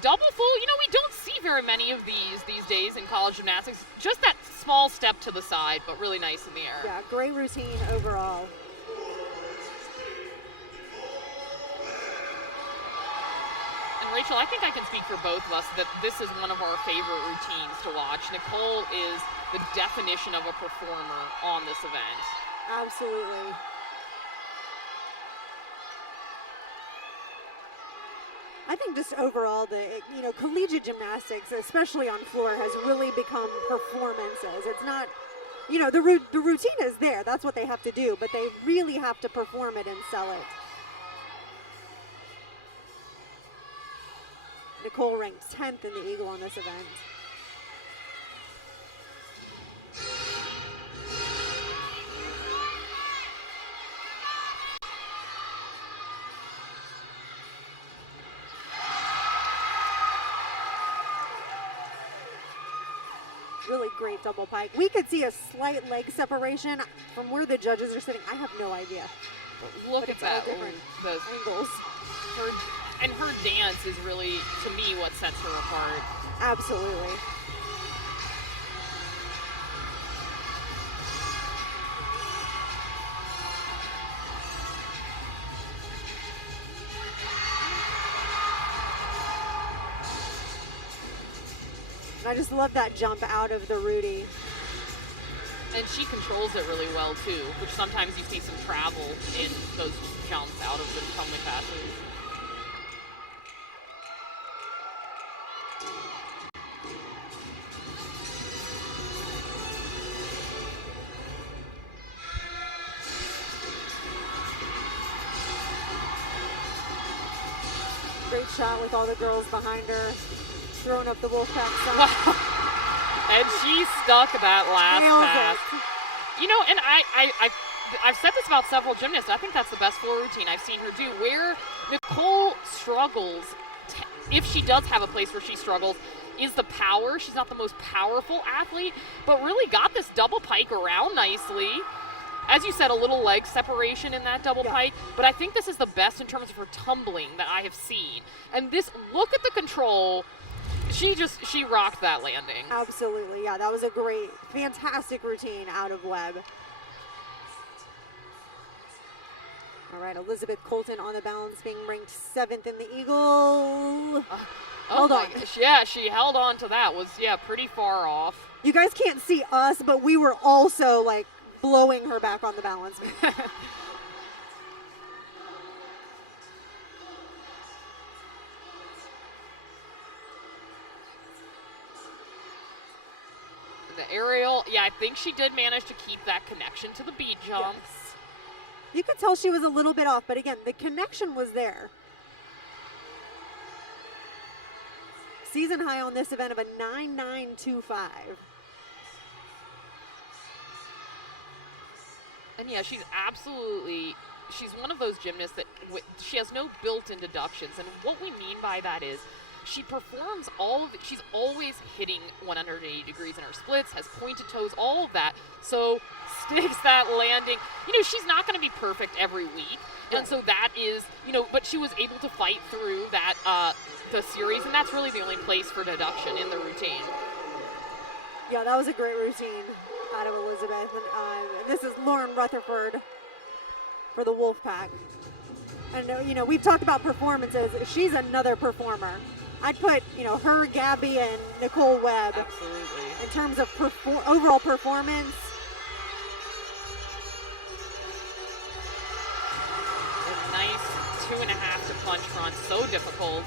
Double full, we don't see very many of these days in college gymnastics. Just that small step to the side, but really nice in the air. Yeah, great routine overall. And Rachel, I think I can speak for both of us that this is one of our favorite routines to watch. Nicole is the definition of a performer on this event. Absolutely. I think just overall, the collegiate gymnastics, especially on floor, has really become performances. It's not, the routine is there. That's what they have to do, but they really have to perform it and sell it. Nicole ranked 10th in the Eagle on this event. Really great double pike. We could see a slight leg separation from where the judges are sitting. I have no idea. Look at that. Those angles. Her dance is really, to me, what sets her apart. Absolutely. I just love that jump out of the Rudy. And she controls it really well too, which sometimes you see some travel in those jumps out of the tumbling passes. Great shot with all the girls behind her. Throwing up the Wolfpack sign. And she stuck that last pass. And I've said this about several gymnasts. I think that's the best floor routine I've seen her do. Where Nicole struggles, if she does have a place where she struggles, is the power. She's not the most powerful athlete, but really got this double pike around nicely. As you said, a little leg separation in that double pike, but I think this is the best in terms of her tumbling that I have seen. And look at the control. She rocked that landing. Absolutely, yeah, that was a great, fantastic routine out of Webb. All right, Elizabeth Colton on the balance, being ranked 7th in the Eagle. Hold on. Gosh. Yeah, she held on to that. Pretty far off. You guys can't see us, but we were also blowing her back on the balance. The aerial, I think she did manage to keep that connection to the beat jump. Yes. You could tell she was a little bit off, but again, the connection was there. Season high on this event of a 9.925. And she's one of those gymnasts that she has no built-in deductions. And what we mean by that is she performs she's always hitting 180 degrees in her splits, has pointed toes, all of that. So sticks that landing. She's not going to be perfect every week. And so that is, but she was able to fight through that, the series. And that's really the only place for deduction in the routine. Yeah, that was a great routine out of Elizabeth. And this is Lauren Rutherford for the Wolfpack. And, we've talked about performances. She's another performer. I'd put, her, Gabby, and Nicole Webb. Absolutely. In terms of overall performance. A nice 2.5 to punch front. So difficult.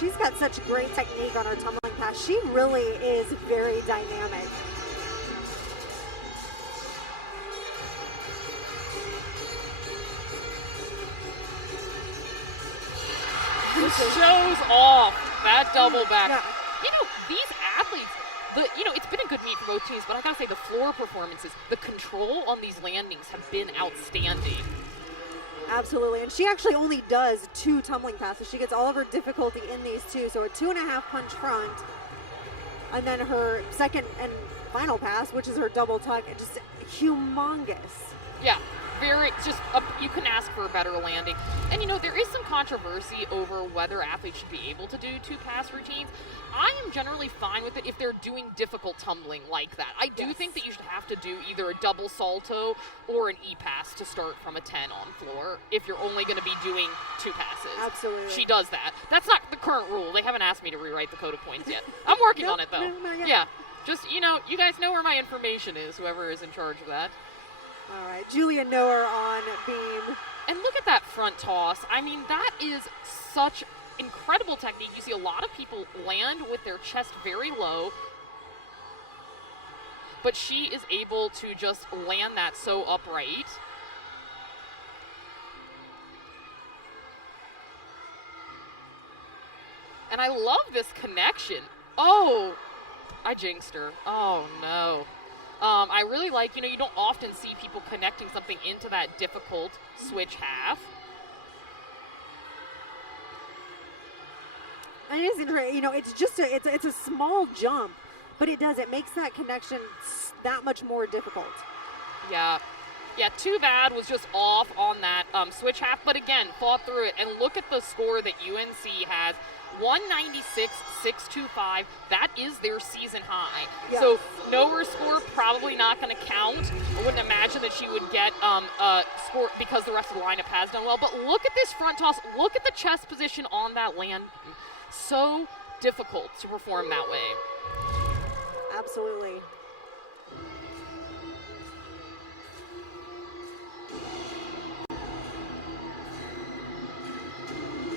she's got such great technique on her tumbling pass. She really is very dynamic. It shows off that double back. Yeah. You know, these athletes, it's been a good meet for both teams, but I gotta say the floor performances, the control on these landings have been outstanding. Absolutely, and she actually only does 2 tumbling passes. She gets all of her difficulty in these 2, so a 2.5 punch front, and then her second and final pass, which is her double tuck, just humongous. Yeah, you can ask for a better landing. And there is some controversy over whether athletes should be able to do 2 pass routines. I am generally fine with it if they're doing difficult tumbling like that. I do think that you should have to do either a double salto or an E-pass to start from a 10 on floor if you're only going to be doing 2 passes. Absolutely. She does that. That's not the current rule. They haven't asked me to rewrite the code of points yet. I'm working on it, though. No, yeah. Just, you guys know where my information is, whoever is in charge of that. All right, Julia Noer on beam. And look at that front toss. I mean, that is such incredible technique. You see a lot of people land with their chest very low, but she is able to just land that so upright. And I love this connection. Oh, I jinxed her. Oh, no. I really like, you don't often see people connecting something into that difficult switch half. And it is interesting, it's just it's a small jump, but it makes that connection that much more difficult. Yeah. Yeah, too bad was just off on that switch half, but again, fought through it. And look at the score that UNC has. 196.625. That is their season high. Yes. So Noer's score probably not going to count. I wouldn't imagine that she would get a score because the rest of the lineup has done well. But look at this front toss. Look at the chest position on that land. So difficult to perform that way. Absolutely.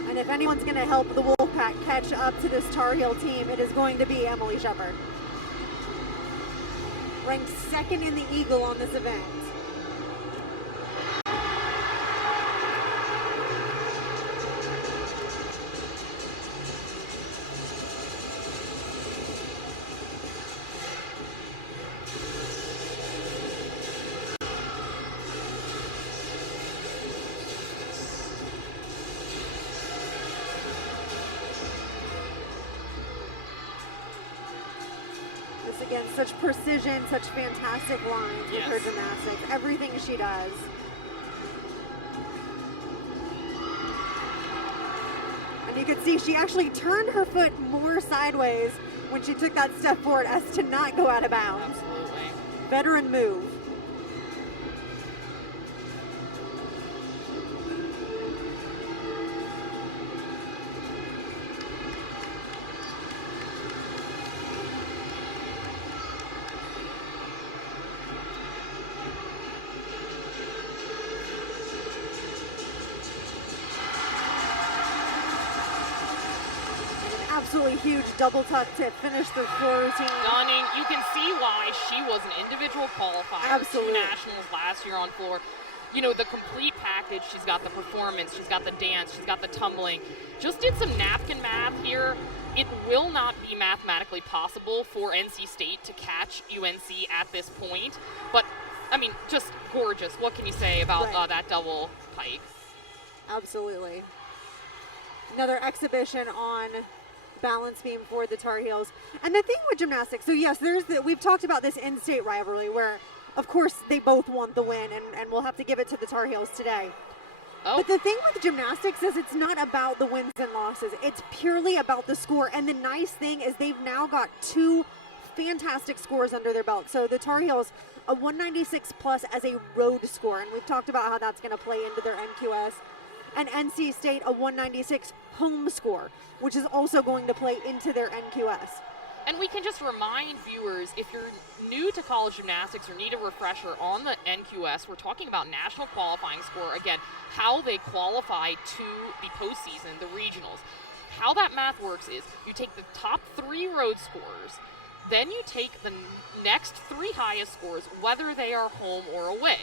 And if anyone's going to help the Wolfpack catch up to this Tar Heel team, it is going to be Emily Shepard. Ranked 2nd in the Eagle on this event. Again, such precision, such fantastic lines with her gymnastics, everything she does. And you can see she actually turned her foot more sideways when she took that step forward as to not go out of bounds. Absolutely. Veteran move. Absolutely huge double tuck to finish the floor routine. Stunning. You can see why she was an individual qualifier. Absolutely. 2 nationals last year on floor. The complete package. She's got the performance, she's got the dance, she's got the tumbling. Just did some napkin math here. It will not be mathematically possible for NC State to catch UNC at this point. But, I mean, just gorgeous. What can you say about that double pike? Absolutely. Another exhibition on balance beam for the Tar Heels. And the thing with gymnastics, so yes, we've talked about this in-state rivalry where, of course, they both want the win, and we'll have to give it to the Tar Heels today. Oh. But the thing with gymnastics is it's not about the wins and losses. It's purely about the score. And the nice thing is they've now got 2 fantastic scores under their belt. So the Tar Heels, a 196 plus as a road score, and we've talked about how that's going to play into their NQS. And NC State, a 196 home score, which is also going to play into their NQS. And we can just remind viewers, if you're new to college gymnastics or need a refresher on the NQS, we're talking about national qualifying score, again, how they qualify to the postseason, the regionals. how that math works is you take the top 3 road scores, then you take the next 3 highest scores, whether they are home or away.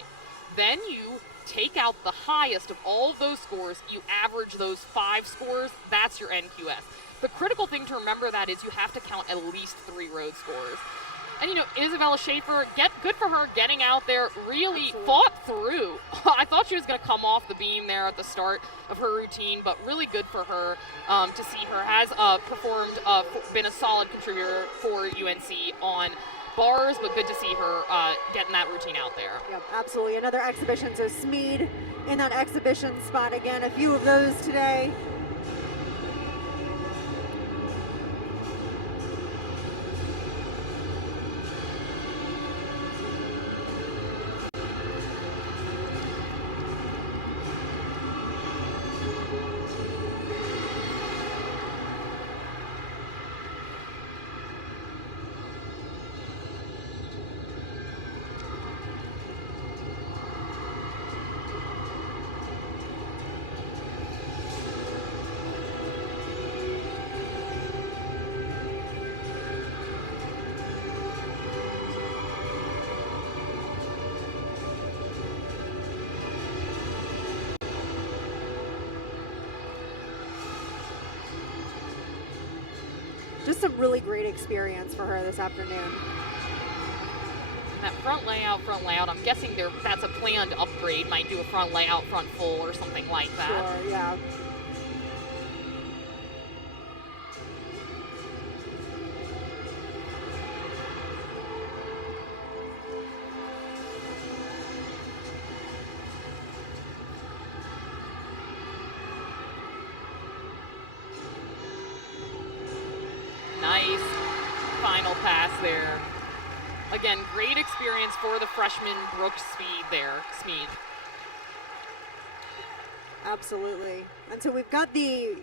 Then you take out the highest of all of those scores, you average those 5 scores, that's your NQS. The critical thing to remember that is you have to count at least 3 road scores. And Isabella Schaefer, good for her getting out there, really fought through. I thought she was going to come off the beam there at the start of her routine, but really good for her to see her. Has performed, been a solid contributor for UNC on bars, but good to see her getting that routine out there. Yep, absolutely. Another exhibition. So Smead in that exhibition spot again. A few of those today. Just a really great experience for her this afternoon. That front layout, I'm guessing that's a planned upgrade, might do a front layout, front full, or something like that. Sure, yeah. Nice final pass there. Again, great experience for the freshman Brooke Smead. Absolutely. And so we've got the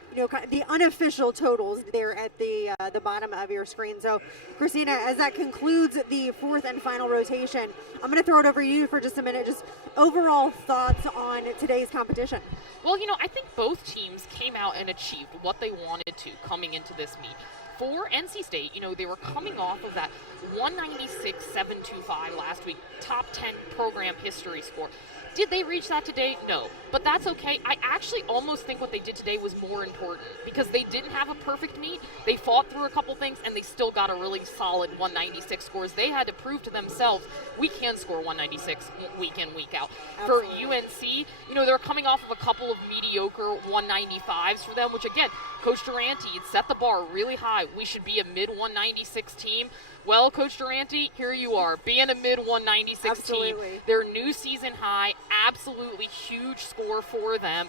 the unofficial totals there at the bottom of your screen. So Christina, as that concludes the 4th and final rotation, I'm going to throw it over to you for just a minute. Just overall thoughts on today's competition. Well, I think both teams came out and achieved what they wanted to coming into this meet. For NC State, they were coming off of that 196.725 last week, top 10 program history score. Did they reach that today? No, but that's okay. I actually almost think what they did today was more important because they didn't have a perfect meet. They fought through a couple things and they still got a really solid 196 scores. They had to prove to themselves we can score 196 week in, week out. Absolutely. For UNC, they're coming off of a couple of mediocre 195s for them, which again, Coach Durante had set the bar really high. We should be a mid 196 team. Well, Coach Durante, here you are, being a mid 196 team. Their new season high, absolutely huge score for them.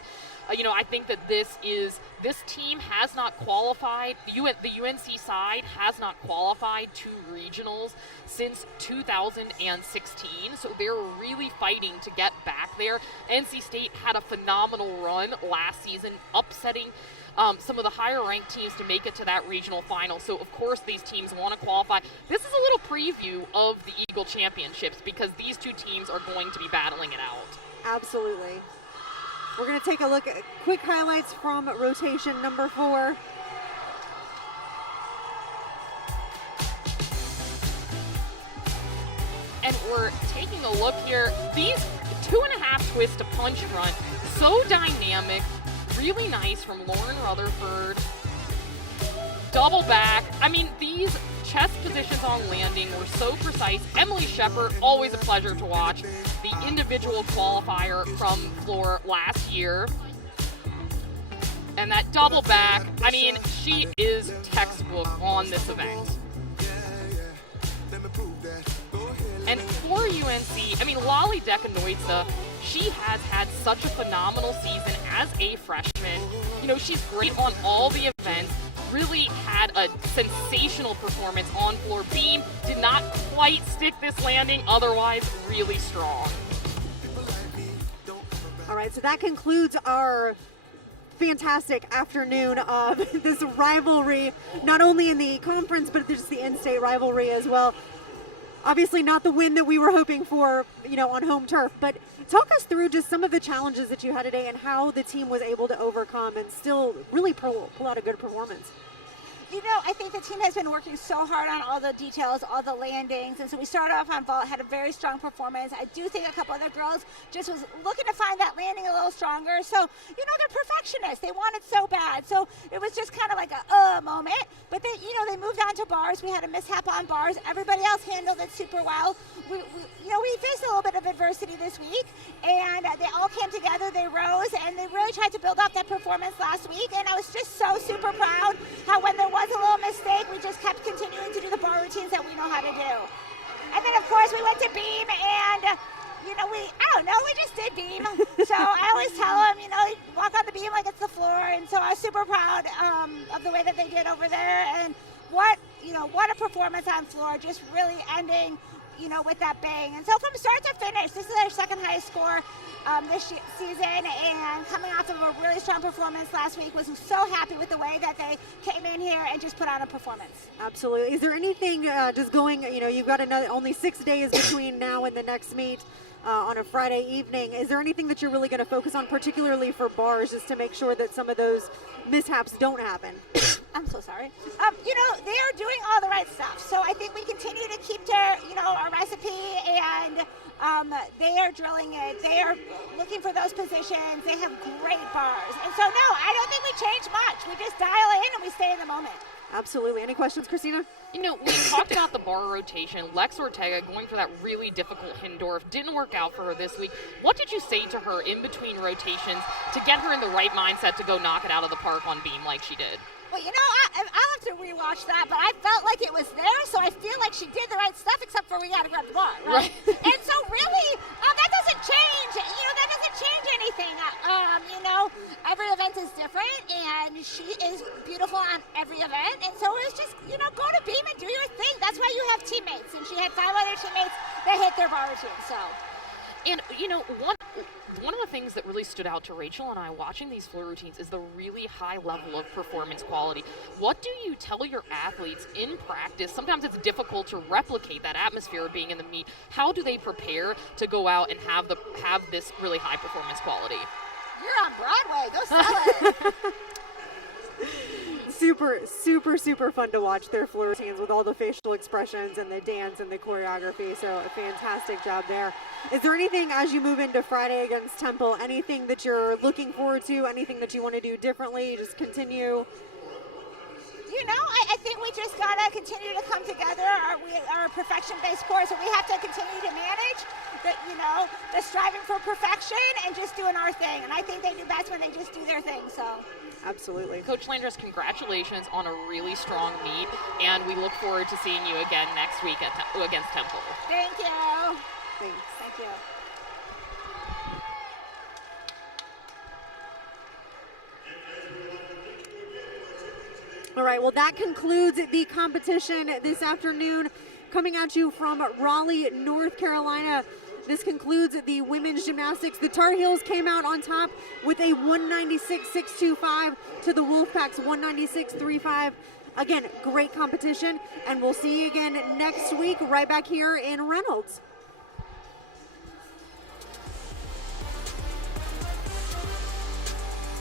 I think that this team has not qualified, the UNC side has not qualified to regionals since 2016, so they're really fighting to get back there. NC State had a phenomenal run last season, upsetting some of the higher ranked teams to make it to that regional final. So of course these teams want to qualify. This is a little preview of the Eagle Championships because these two teams are going to be battling it out. Absolutely. We're going to take a look at quick highlights from rotation number 4. And we're taking a look here. These 2.5 twist to punch front, so dynamic, really nice from Lauren Rutherford. Double back. I mean, these chest positions on landing were so precise. Emily Shepard, always a pleasure to watch. The individual qualifier from floor last year. And that double back, I mean, she is textbook on this event. And for UNC, I mean, Lolly Dekanoitsa, she has had such a phenomenal season as a freshman. She's great on all the events, really had a sensational performance on floor. Beam did not quite stick this landing, otherwise really strong. All right, so that concludes our fantastic afternoon of this rivalry, not only in the conference, but just the in-state rivalry as well. Obviously not the win that we were hoping for, on home turf, but talk us through just some of the challenges that you had today and how the team was able to overcome and still really pull out a good performance. I think the team has been working so hard on all the details, all the landings, and so we started off on vault, had a very strong performance. I do think a couple other girls just was looking to find that landing a little stronger. So, they're perfectionists. They want it so bad. So it was just kind of like a moment. But they moved on to bars. We had a mishap on bars. Everybody else handled it super well. We faced a little bit of adversity this week, and they all came together. They rose, and they really tried to build off that performance last week. And I was just so super proud how when there was a little mistake, we just kept continuing to do the bar routines that we know how to do. And then, of course, we went to beam, and we just did beam. So I always tell them, walk on the beam like it's the floor. And so I was super proud of the way that they did over there. And what a performance on floor, just really ending, with that bang. And so from start to finish, this is their second highest score this season, and coming off of a really strong performance last week, was so happy with the way that they came in here and just put on a performance. Absolutely. Is there anything just going, you've got only 6 days between now and the next meet on a Friday evening. Is there anything that you're really going to focus on, particularly for bars, just to make sure that some of those mishaps don't happen? I'm so sorry. They are doing all the right stuff. So I think we continue to keep to, our recipe, and they are drilling it. They are looking for those positions. They have great bars. And so, no, I don't think we change much. We just dial in and we stay in the moment. Absolutely. Any questions, Christina? We talked about the bar rotation. Lex Ortega going for that really difficult Hindorf. Didn't work out for her this week. What did you say to her in between rotations to get her in the right mindset to go knock it out of the park on beam like she did? Well, I'll have to rewatch that, but I felt like it was there, so I feel like she did the right stuff, except for we got to grab the bar, right? And so really, that doesn't change. That doesn't change anything. Every event is different, and she is beautiful on every event. And so it was just, go to beam and do your thing. That's why you have teammates. And she had 5 other teammates that hit their bar routine. So. And, one of the things that really stood out to Rachel and I watching these floor routines is the really high level of performance quality. What do you tell your athletes in practice? Sometimes it's difficult to replicate that atmosphere of being in the meet. How do they prepare to go out and have this really high performance quality? You're on Broadway. Go sell it. Super, super, super fun to watch their floor routines with all the facial expressions and the dance and the choreography. So a fantastic job there. Is there anything as you move into Friday against Temple, anything that you're looking forward to, anything that you want to do differently? Just continue? I think we just got to continue to come together. Our perfection-based course, and we have to continue to manage the striving for perfection and just doing our thing. And I think they do best when they just do their thing. So. Absolutely. Coach Landress, congratulations on a really strong meet, and we look forward to seeing you again next week against Temple. Thank you. Thanks. Thank you. All right, well, that concludes the competition this afternoon. Coming at you from Raleigh, North Carolina. This concludes the women's gymnastics. The Tar Heels came out on top with a 196.625 to the Wolfpack's 196.35. Again, great competition, and we'll see you again next week right back here in Reynolds.